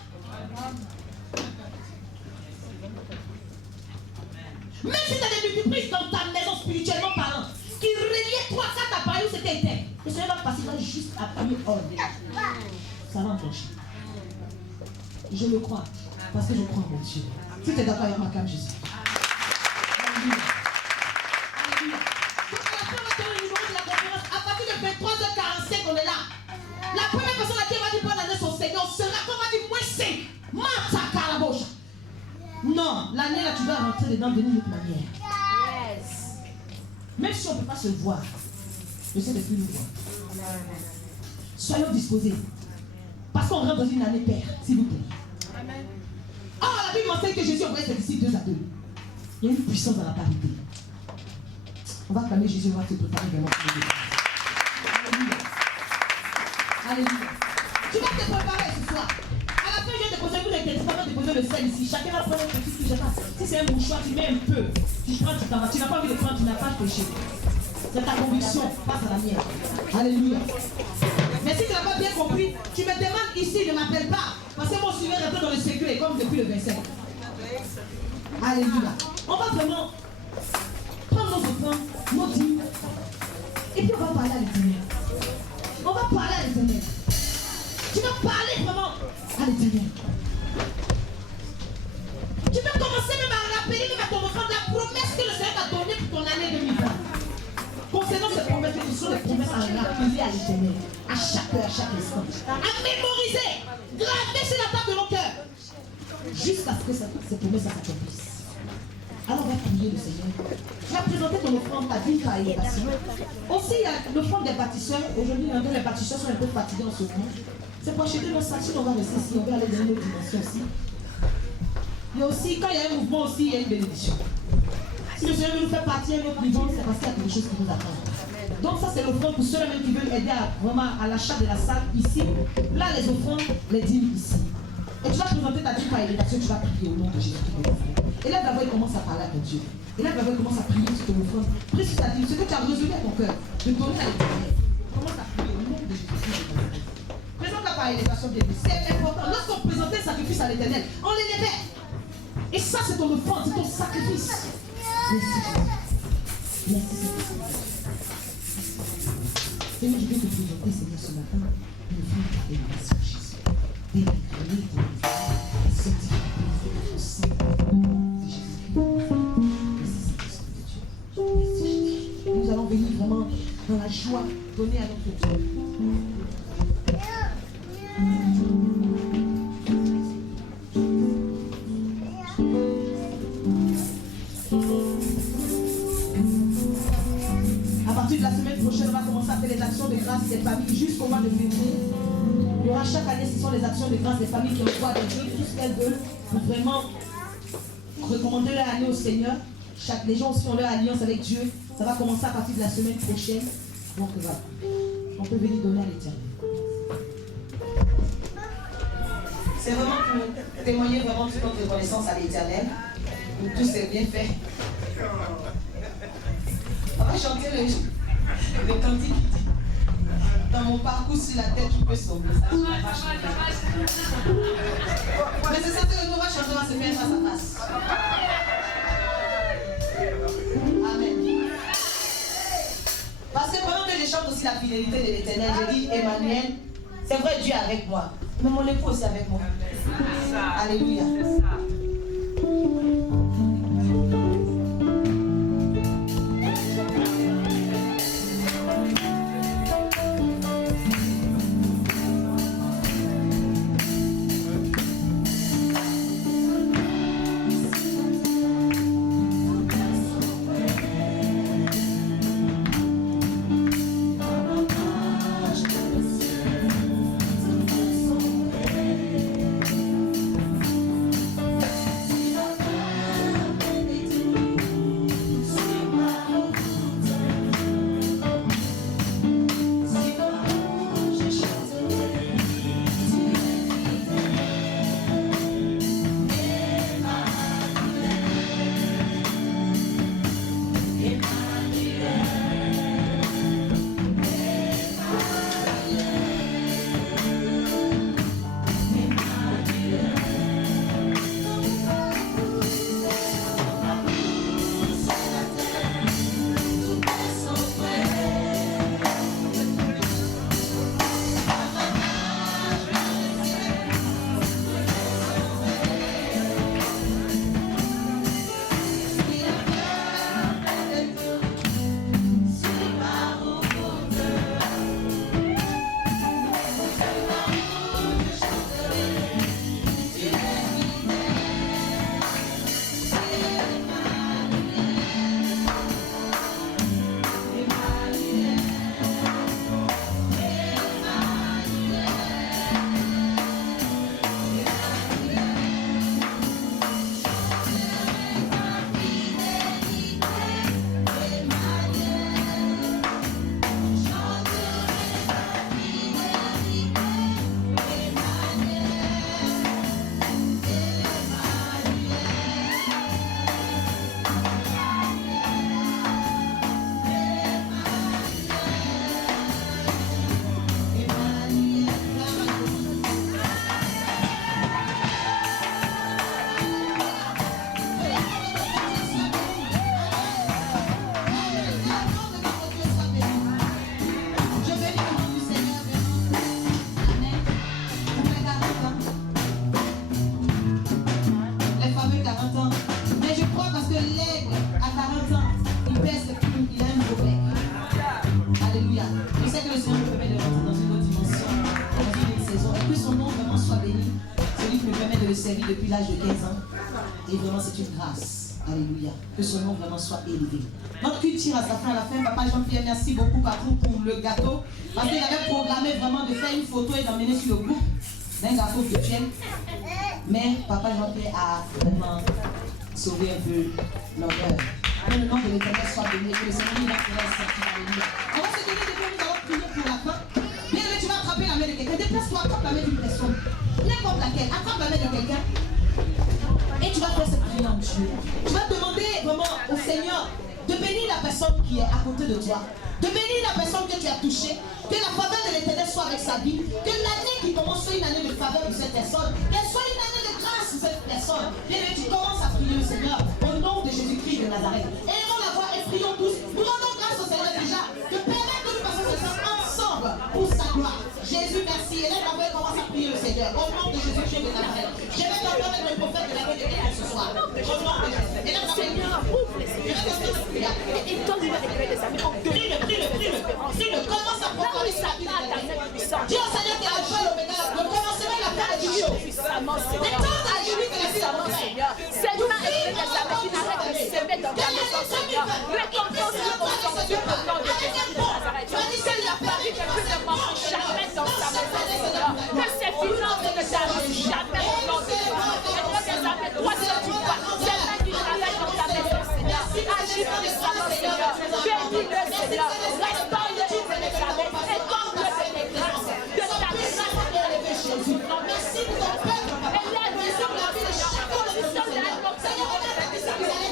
Même si tu as des multiprises dans ta maison spirituellement parlant, qui reliaient 3-4 appareils où c'était éteint, le Seigneur va passer, il va juste appuyer on. Ça va enclencher. Je le crois, parce que je crois en mon Dieu. Si tu es d'accord avec moi, comme Jésus. Alléluia. Alléluia. Donc à la fin, on va donner le numéro de la conférence. À partir de 23h45, on est là. La première personne à qui va dire bonne année son Seigneur sera, comme on va dire, moi c'est Mataka la bouche. Non, l'année là, tu dois rentrer dedans de d'une autre manière. Yes. Même si on ne peut pas se voir, je sais de plus nous voir. Soyons disposés. Parce qu'on rentre dans une année paire, s'il vous plaît. Amen. Oh, la Bible m'enseigne que Jésus envoyait ses disciples 2 à 2. Il y a une puissance dans la parité. On va calmer Jésus, on va se préparer vraiment pour le départ. Alléluia. Alléluia. Tu vas te préparer ce soir. À la fin, je vais te poser, vous n'êtes pas déposer le sel ici. Chacun va prendre un petit truc, je sais pas. Si c'est un mouchoir, tu mets un peu. Tu prends, tu t'en vas. Tu n'as pas envie de prendre, tu n'as pas péché. C'est ta conviction, passe à la mienne. Alléluia. Mais si tu n'as pas bien compris, tu me demandes ici, ne m'appelle pas. Parce que mon suivant est dans le secret, comme depuis le 25. Alléluia. On va vraiment prendre nos offrandes, nos dîmes, et puis on va parler à l'Éternel. On va parler à l'Éternel. Tu vas parler vraiment à l'Éternel. Tu peux commencer même à rappeler même à ton enfant la promesse que le Seigneur t'a donnée pour ton année 2020. Concernant ces promesses, ce sont des promesses à rappeler à l'Éternel, à chaque heure, à chaque instant, à mémoriser, graver sur la table de nos cœurs, jusqu'à ce que ces promesses s'accomplissent. Alors on va prier le Seigneur. Tu vas présenter ton offrande, ta vie, ta élévation. Aussi, il y a l'offrande des bâtisseurs. Aujourd'hui, les bâtisseurs sont un peu fatigués en ce moment. C'est pour acheter nos statues, on va rester ici, on va aller dans une autre dimension aussi. Il y a aussi, quand il y a un mouvement aussi, il y a une bénédiction. Si le Seigneur veut nous faire partir à notre niveau, c'est parce qu'il y a quelque chose qui nous attend. Donc ça, c'est l'offrande pour ceux-là même qui veulent aider vraiment à l'achat de la salle ici. Là, les offrandes, les dîmes ici. Et tu vas présenter ta dîme par élévation, tu vas prier au nom de Jésus-Christ. Et là, d'abord, il commence à parler à ton Dieu. Et là, d'abord, il commence à prier sur ton offrande. Prie sur ta dîme, ce que tu as résolu à ton cœur, de donner à l'Éternel. Commence à prier au nom de Jésus-Christ. Présente-la par élévation, bien sûr. C'est important. Lorsqu'on présentait le sacrifice à l'Éternel, on l'élevait. Et ça, c'est ton offrande, c'est ton sacrifice. Merci. Merci, Seigneur. Seigneur, je vais te présenter, Seigneur, ce matin, une offrande par élévation, Jésus. Délicrée ton offrande, sanctifiée ton sang de Jésus-Christ. Merci, Dieu. Nous allons venir vraiment dans la joie, donner à notre Dieu. À partir de la semaine prochaine, on va commencer à faire les actions de grâce des familles jusqu'au mois de février. Il y aura chaque année, ce sont les actions de grâce des familles qui envoient des dons, tout ce qu'elles veulent, pour vraiment recommander leur année au Seigneur. Les gens aussi ont leur alliance avec Dieu. Ça va commencer à partir de la semaine prochaine. Donc voilà, on peut venir donner à l'Éternel. C'est vraiment pour témoigner vraiment toute notre reconnaissance à l'Éternel pour tous ces bienfaits. On va chanter le cantique qui dit dans mon parcours sur la tête, tu peux sauver. Ça, mais c'est ça que le nouveau chanteur va se faire face à face. Amen. Parce que pendant que je chante aussi la fidélité de l'Éternel, je dis Emmanuel, c'est vrai, Dieu est avec moi. Mais mon époux aussi avec moi. Alléluia. servi depuis l'âge de 15 ans. Et vraiment, c'est une grâce. Alléluia. Que son nom vraiment soit élevé. Notre culte tire à sa fin. À la fin, Papa Jean-Pierre, merci beaucoup, patron, pour le gâteau. Parce qu'il avait programmé vraiment de faire une photo et d'emmener sur le groupe d'un gâteau virtuel. Mais Papa Jean-Pierre a vraiment sauvé un peu l'honneur. Que le nom de l'Éternel soit béni. Que le Seigneur nous fasse Alléluia. On va se donner des fois, nous allons prier pour la fin. Bien, tu vas attraper la main de quelqu'un. Déplace-toi, attrape la main d'une personne. N'importe laquelle. Attrape la main de quelqu'un. Et tu vas faire cette prière en Dieu. Tu vas demander vraiment au Seigneur de bénir la personne qui est à côté de toi. De bénir la personne que tu as touchée. Que la faveur de l'Éternel soit avec sa vie. Que l'année qui commence soit une année de faveur pour cette personne. Qu'elle soit une année de grâce pour cette personne. Bien, tu commences à prier le Seigneur au nom de Jésus-Christ de Nazareth. Élevons la voix et prions tous. Nous rendons grâce au Seigneur déjà de permettre que nous passions ce temps ensemble pour sa gloire. Jésus, merci. Élève la voix et commence à prier le Seigneur au nom de Jésus-Christ de Nazareth. Je vais t'entendre avec le prophète de la vie de Dieu ce soir. Au nom de Jésus. Élève la voix. Seigneur, ouvre les yeux. Et donne-moi des amis. Prie-le. Commence à proclamer sa vie de Dieu. Dis au Seigneur qui a le choix l'oméga, le commencement et la fin de toute chose. Détends à lui que la vie de Seigneur. Seigneur, et des amis qui n'arrêtent de s'aimer dans ta maison, Seigneur. Récompense le bon sens Dieu au nom de Jésus de Nazareth. Que la Paris ne peut ne manque jamais dans ta maison, Seigneur. Que ses finances ne t'arrivent jamais au nom de Jésus. Et que des amis, toi seul tu vois. C'est vrai qui travaille dans ta maison, Seigneur. Agis puissamment, Seigneur. Bénis-le, Seigneur. Restaure-le de tes amis. Et comble de tes grâces. De ta grâce. Merci pour ton peuple. Élève sur la vie de chacun de nous.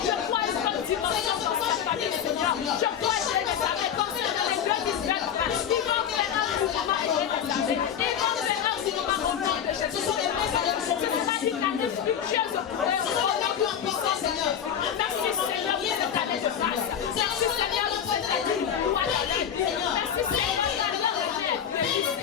Je crois une bonne dimension dans sa famille, Seigneur. Je crois que les amis concernant les deux Israël. Ils vont faire un mouvement et les amis. Ils vont faire un mouvement au nom de Jésus. Ce sera une année fructueuse pour eux. Au nom de puissant, Seigneur. Merci, Seigneur, pour cette année de grâce. Merci, Seigneur, pour cette année de gloire. Merci, Seigneur, pour la lumière. Merci, Seigneur.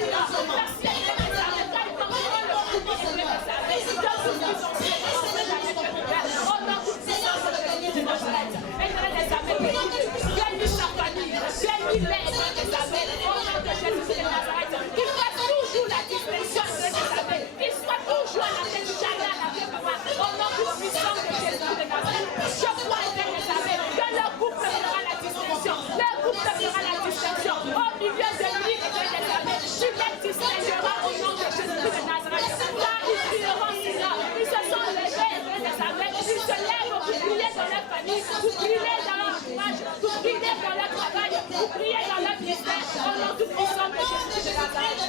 Vous priez dans leur courage, vous priez dans leur travail, vous priez dans leur ministère, au nom du puissant de Jésus de Nazareth.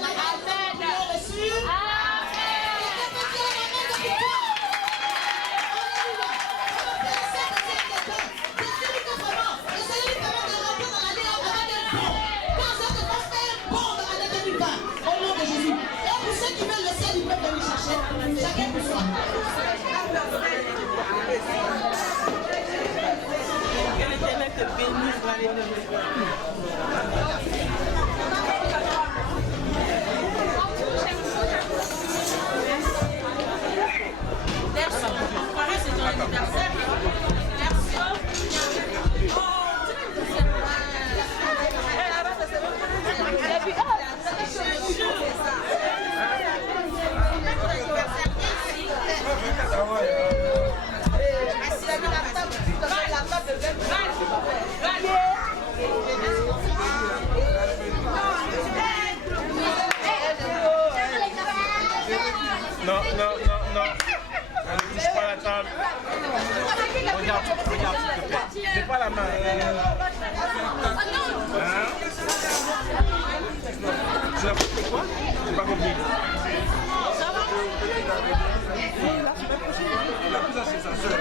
Amen. Non. Ne touche pas la table. Regarde, s'il te plaît. Fais pas la main. Tu n'as pas fait quoi? J'ai pas compris. Il a pris ça chez sa soeur.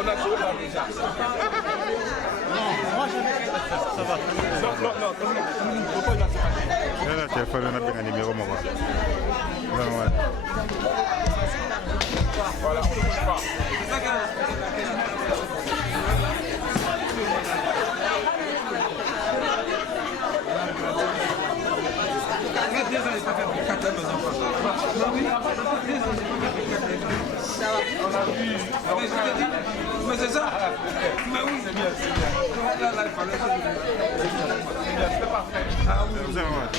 On a tout là. Voilà, on ne touche pas. Mais c'est ça. Mais oui, c'est bien, c'est bien. Là, il fallait que C'est parfait. Ah oui,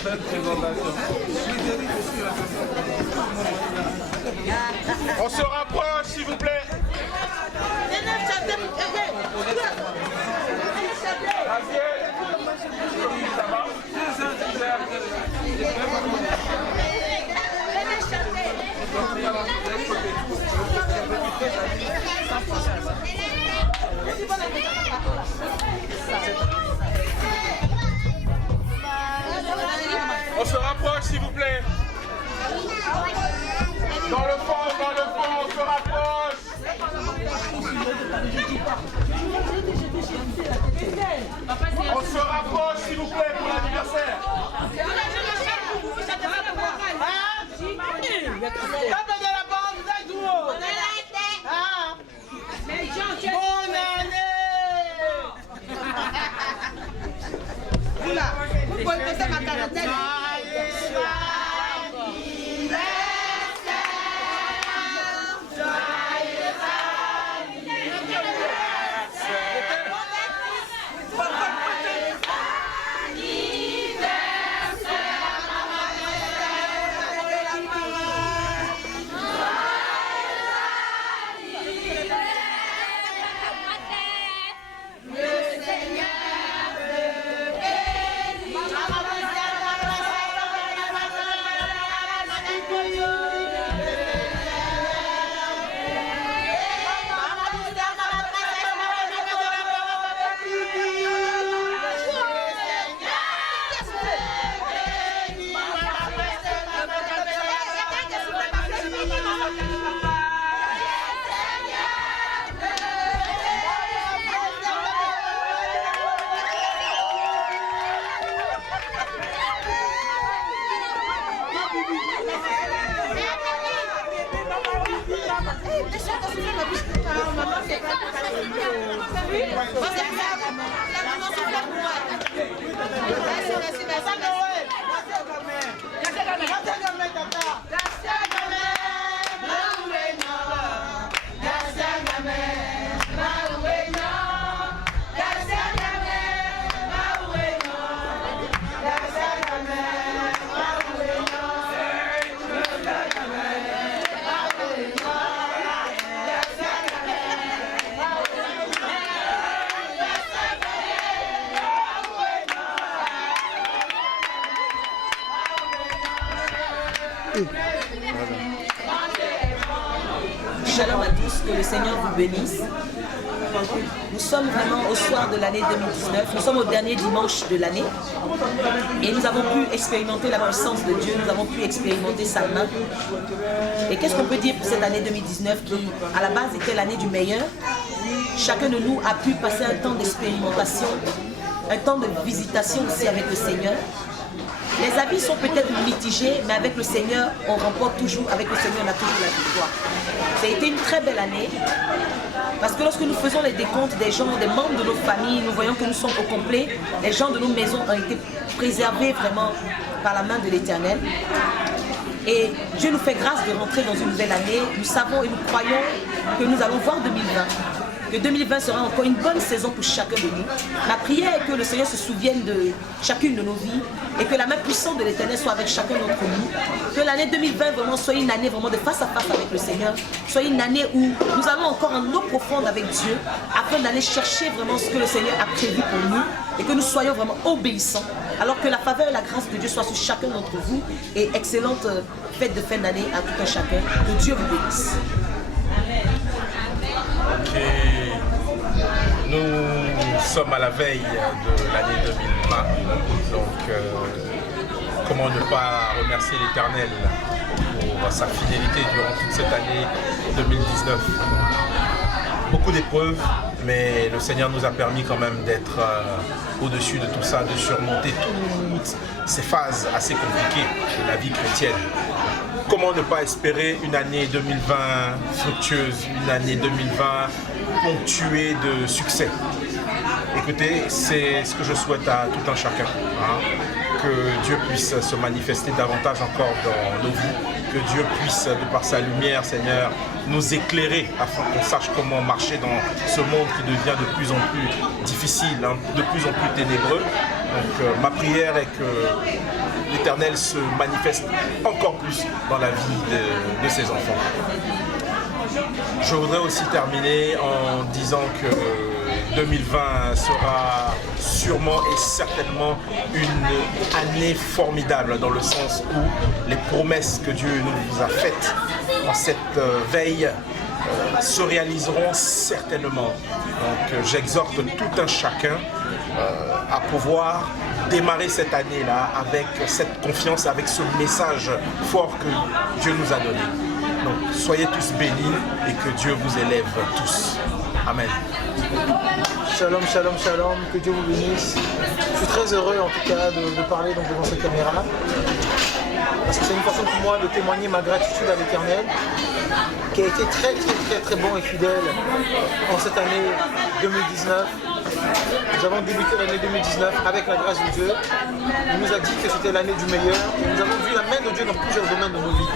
belle présentation. On se rapproche, s'il vous plaît. Ça va? On se rapproche, s'il vous plaît. Dans le fond, on se rapproche. On se rapproche, s'il vous plaît, pour l'anniversaire. Vous pouvez poser ma quarantaine. Shalom à tous, que le Seigneur vous bénisse. Nous sommes vraiment au soir de l'année 2019, nous sommes au dernier dimanche de l'année et nous avons pu expérimenter la puissance de Dieu, nous avons pu expérimenter sa main. Et qu'est-ce qu'on peut dire pour cette année 2019 qui à la base était l'année du meilleur? Chacun de nous a pu passer un temps d'expérimentation, un temps de visitation aussi avec le Seigneur. Les avis sont peut-être mitigés, mais avec le Seigneur, on remporte toujours, avec le Seigneur, on a toujours la victoire. Ça a été une très belle année, parce que lorsque nous faisons les décomptes des gens, des membres de nos familles, nous voyons que nous sommes au complet. Les gens de nos maisons ont été préservés vraiment par la main de l'Éternel. Et Dieu nous fait grâce de rentrer dans une nouvelle année. Nous savons et nous croyons que nous allons voir 2020. Que 2020 sera encore une bonne saison pour chacun de nous. Ma prière est que le Seigneur se souvienne de chacune de nos vies et que la main puissante de l'Éternel soit avec chacun d'entre nous. Que l'année 2020 vraiment soit une année vraiment de face à face avec le Seigneur. Soit une année où nous allons encore en eau profonde avec Dieu afin d'aller chercher vraiment ce que le Seigneur a prévu pour nous et que nous soyons vraiment obéissants. Alors que la faveur et la grâce de Dieu soient sur chacun d'entre vous et excellente fête de fin d'année à tout un chacun. Que Dieu vous bénisse. Ok. Nous sommes à la veille de l'année 2020, donc comment ne pas remercier l'Éternel pour sa fidélité durant toute cette année 2019. Beaucoup d'épreuves, mais le Seigneur nous a permis quand même d'être au-dessus de tout ça, de surmonter toutes ces phases assez compliquées de la vie chrétienne. Comment ne pas espérer une année 2020 fructueuse, une année 2020 ponctuée de succès? Écoutez, c'est ce que je souhaite à tout un chacun, que Dieu puisse se manifester davantage encore dans nos vies, que Dieu puisse, de par sa lumière, Seigneur, nous éclairer afin qu'on sache comment marcher dans ce monde qui devient de plus en plus difficile, de plus en plus ténébreux. Donc ma prière est que l'Éternel se manifeste encore plus dans la vie de ses enfants. Je voudrais aussi terminer en disant que 2020 sera sûrement et certainement une année formidable dans le sens où les promesses que Dieu nous a faites en cette veille se réaliseront certainement. Donc j'exhorte tout un chacun à pouvoir démarrer cette année-là avec cette confiance, avec ce message fort que Dieu nous a donné. Donc soyez tous bénis et que Dieu vous élève tous. Amen. Shalom, shalom, shalom, que Dieu vous bénisse. Je suis très heureux en tout cas de parler donc, devant cette caméra. Parce que c'est une façon pour moi de témoigner ma gratitude à l'Éternel, qui a été très bon et fidèle en cette année 2019. Nous avons débuté l'année 2019 avec la grâce de Dieu. Il nous a dit que c'était l'année du meilleur. Et nous avons vu la main de Dieu dans plusieurs domaines de nos vies.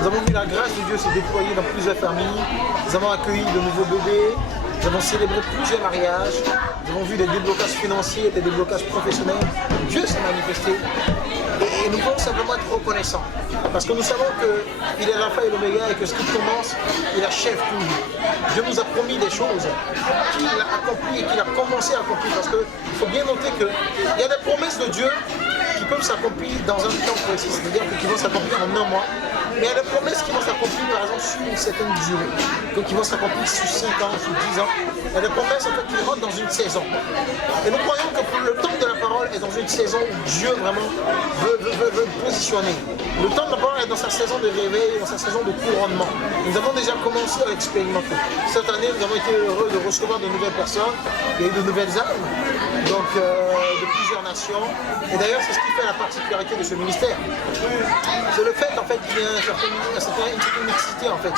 Nous avons vu la grâce de Dieu se déployer dans plusieurs familles. Nous avons accueilli de nouveaux bébés. Nous avons célébré plusieurs mariages. Nous avons vu des déblocages financiers, des déblocages professionnels. Dieu s'est manifesté. Et nous pouvons simplement être reconnaissants. Parce que nous savons qu'il est l'alpha et l'oméga et que ce qu'il commence, il achève tout. Dieu nous a promis des choses qu'il a accomplies et qu'il a commencé à accomplir. Parce qu'il faut bien noter qu'il y a des promesses de Dieu qui peuvent s'accomplir dans un temps précis, c'est-à-dire qu'ils vont s'accomplir en un mois. Mais il y a des promesses qui vont s'accomplir par exemple sur une certaine durée. Donc qui vont s'accomplir sur 5 ans, sur 10 ans. Il y a des promesses en fait qui rentrent dans une saison. Et nous croyons que pour le temps de la parole est dans une saison où Dieu vraiment veut positionner. Le temps de la parole est dans sa saison de réveil, dans sa saison de couronnement. Nous avons déjà commencé à l'expérimenter. Cette année, nous avons été heureux de recevoir de nouvelles personnes, il y a eu de nouvelles âmes, donc de plusieurs nations. Et d'ailleurs, c'est ce qui fait la particularité de ce ministère. C'est le fait en fait qu'il y a une certaine mixité en fait.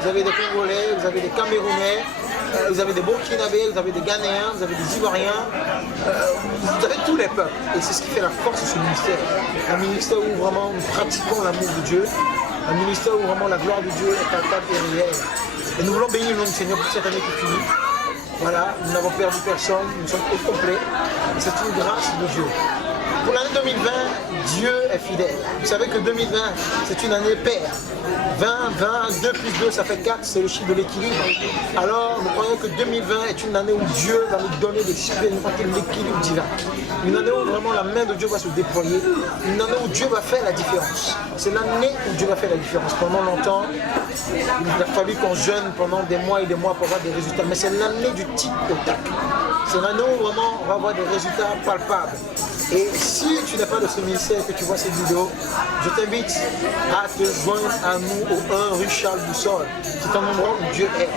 Vous avez des Congolais, vous avez des Camerounais, vous avez des Burkinabés, vous avez des Ghanéens, vous avez des Ivoiriens, vous avez tous les peuples. Et c'est ce qui fait la force de ce ministère. Un ministère où vraiment nous pratiquons l'amour de Dieu, un ministère où vraiment la gloire de Dieu est palpable et réelle. Et nous voulons bénir le nom du Seigneur pour cette année qui finit. Voilà, nous n'avons perdu personne, nous sommes au complet. C'est une grâce de Dieu. Pour l'année 2020, Dieu est fidèle. Vous savez que 2020, c'est une année paire. 20, 2 plus 2, ça fait 4, c'est le chiffre de l'équilibre. Alors, nous croyons que 2020 est une année où Dieu va nous donner d'expérimenter l'équilibre divin. Une année où vraiment la main de Dieu va se déployer. Une année où Dieu va faire la différence. C'est l'année où Dieu va faire la différence. Pendant longtemps, il a fallu qu'on jeûne pendant des mois et des mois pour avoir des résultats. Mais c'est l'année du tic au tac. C'est l'année où vraiment on va avoir des résultats palpables. Et si tu n'es pas de ce ministère que tu vois cette vidéo, je t'invite à te joindre à nous au 1 rue Charles Boussole. C'est un endroit où Dieu est.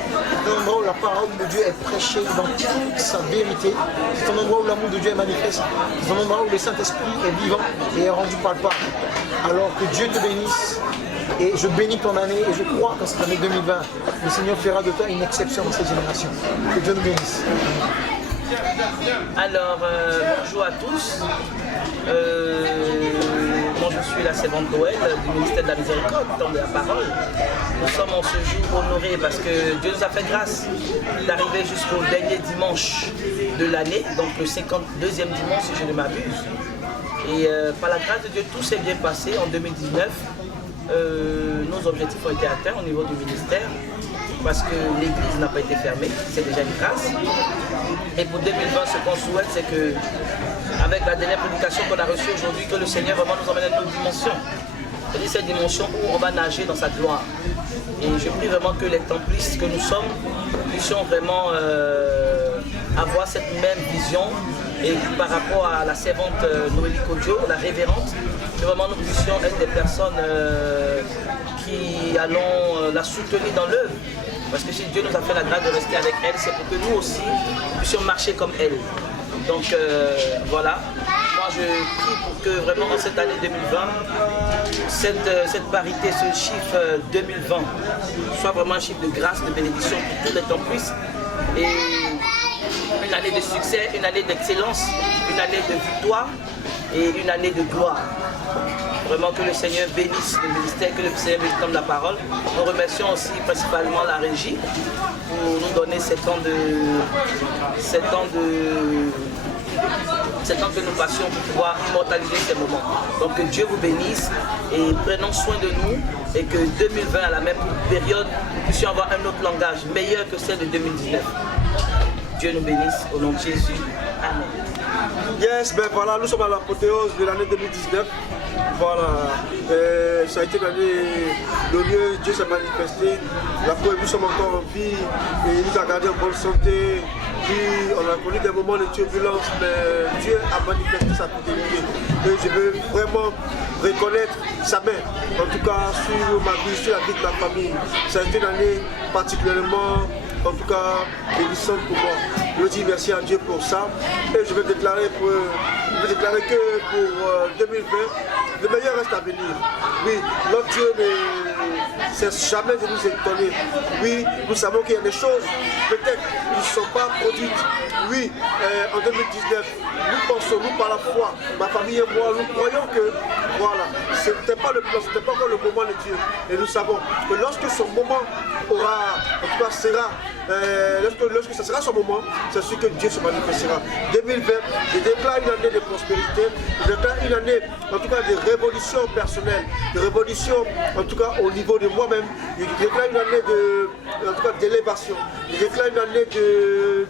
C'est un endroit où la parole de Dieu est prêchée dans toute sa vérité. C'est un endroit où l'amour de Dieu est manifeste. C'est un endroit où le Saint-Esprit est vivant et est rendu palpable. Alors que Dieu te bénisse. Et je bénis ton année et je crois qu'en cette année 2020, le Seigneur fera de toi une exception dans cette génération. Que Dieu nous bénisse. Alors, bonjour à tous. Moi, je suis la servante Noël du ministère de la Miséricorde, temps de la parole. Nous sommes en ce jour honorés parce que Dieu nous a fait grâce d'arriver jusqu'au dernier dimanche de l'année, donc le 52e dimanche si je ne m'abuse. Et par la grâce de Dieu, tout s'est bien passé en 2019. Nos objectifs ont été atteints au niveau du ministère parce que l'église n'a pas été fermée, c'est déjà une grâce. Et pour 2020, ce qu'on souhaite, c'est que, avec la dernière prédication qu'on a reçue aujourd'hui, que le Seigneur vraiment nous emmène à une autre dimension. C'est-à-dire cette dimension où on va nager dans sa gloire. Et je prie vraiment que les templistes que nous sommes puissions vraiment avoir cette même vision. Et par rapport à la servante Noélie Kodjo, la révérente, que vraiment nous puissions être des personnes qui allons la soutenir dans l'œuvre. Parce que si Dieu nous a fait la grâce de rester avec elle, c'est pour que nous aussi puissions marcher comme elle. Donc voilà, moi je prie pour que vraiment en cette année 2020, cette parité, ce chiffre 2020 soit vraiment un chiffre de grâce, de bénédiction pour tous les temps plus. Et une année de succès, une année d'excellence, une année de victoire et une année de gloire. Vraiment que le Seigneur bénisse le ministère, que le Seigneur bénisse comme la parole. Nous remercions aussi principalement la régie pour nous donner cet temps que nous passions pour pouvoir immortaliser ces moments. Donc que Dieu vous bénisse et prenons soin de nous et que 2020 à la même période, nous puissions avoir un autre langage meilleur que celle de 2019. Dieu nous bénisse au nom de Jésus. Amen. Yes, ben voilà, nous sommes à l'apothéose de l'année 2019. Voilà, ça a été l'année, le lieu, Dieu s'est manifesté. La fois nous sommes encore en vie et il nous a gardé en bonne santé. Puis on a connu des moments de turbulence, mais Dieu a manifesté sa fidélité. Et je veux vraiment reconnaître sa main, en tout cas sur ma vie, sur la vie de ma famille. Ça a été une année particulièrement, en tout cas, bénissante pour moi. Je dis merci à Dieu pour ça. Et je vais déclarer que pour 2020, le meilleur reste à venir. Oui, notre Dieu ne cesse jamais de nous étonner. Oui, nous savons qu'il y a des choses, peut-être, qui ne sont pas produites. Oui, en 2019, nous pensons, nous par la foi, ma famille et moi, nous croyons que, voilà, ce n'était pas le plan, ce n'était pas encore le moment de Dieu. Et nous savons que lorsque son moment aura, en tout cas sera, lorsque ce sera son moment, c'est sûr que Dieu se manifestera. 2020, je déclare une année de prospérité, je déclare une année, en tout cas, de révolution personnelle, de révolution, en tout cas, au niveau de moi-même. Je déclare une année d'élévation. Je déclare une année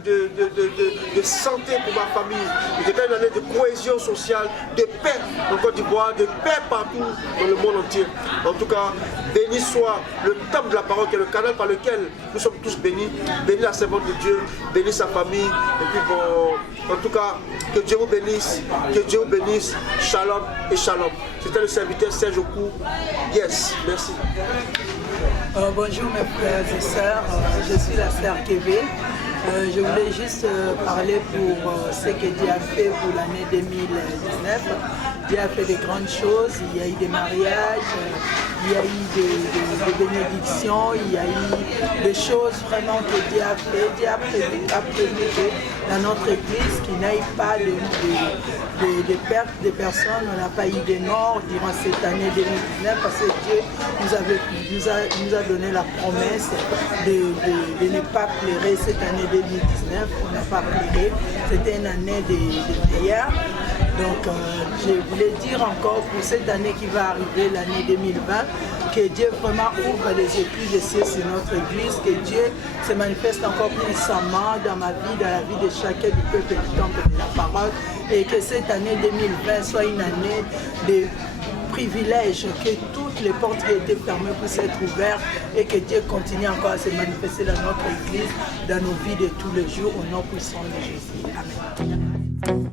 de santé pour ma famille. Je déclare une année de cohésion sociale, de paix en Côte d'Ivoire, de paix partout dans le monde entier. En tout cas, béni soit le temple de la parole, qui est le canal par lequel nous sommes tous bénis. Bénis la servante de Dieu, bénis sa famille. Et puis bon, en tout cas, que Dieu vous bénisse, que Dieu vous bénisse. Shalom et shalom. C'était le serviteur Serge Okou. Yes, merci. Bonjour mes frères et sœurs, je suis la sœur Kevin. Je voulais juste parler pour ce que Dieu a fait pour l'année 2019. Dieu a fait de grandes choses, il y a eu des mariages, il y a eu des bénédictions, il y a eu des choses vraiment que Dieu a fait. Dieu a prévu que dans notre église qu'il n'y ait pas de perte de personnes, on n'a pas eu de morts durant cette année 2019 parce que Dieu nous a donné la promesse de ne pas pleurer cette année 2019. On n'a pas pleuré, c'était une année de meilleure. Donc je voulais dire encore pour cette année qui va arriver, l'année 2020, que Dieu vraiment ouvre les écluses de cieux sur notre église, que Dieu se manifeste encore puissamment dans ma vie, dans la vie de chacun du peuple du temple de la parole, et que cette année 2020 soit une année de privilèges, que toutes les portes qui étaient fermées puissent être ouvertes et que Dieu continue encore à se manifester dans notre église, dans nos vies de tous les jours, au nom puissant de Jésus. Amen.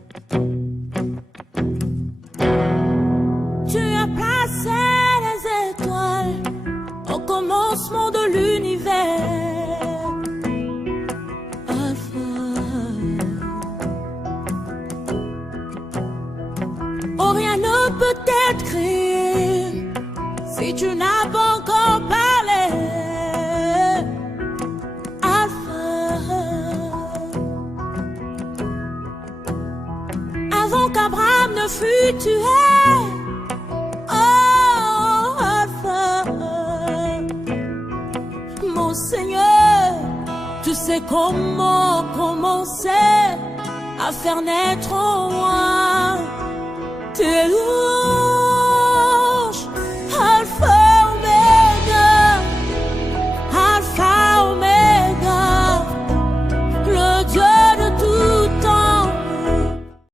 Tu as placé les étoiles au commencement de l'univers. Oh, rien ne peut être créé si tu n'as pas encore parlé. Avant qu'Abraham ne fût tué, oh Alpha, mon Seigneur, tu sais comment commencer à faire naître en moi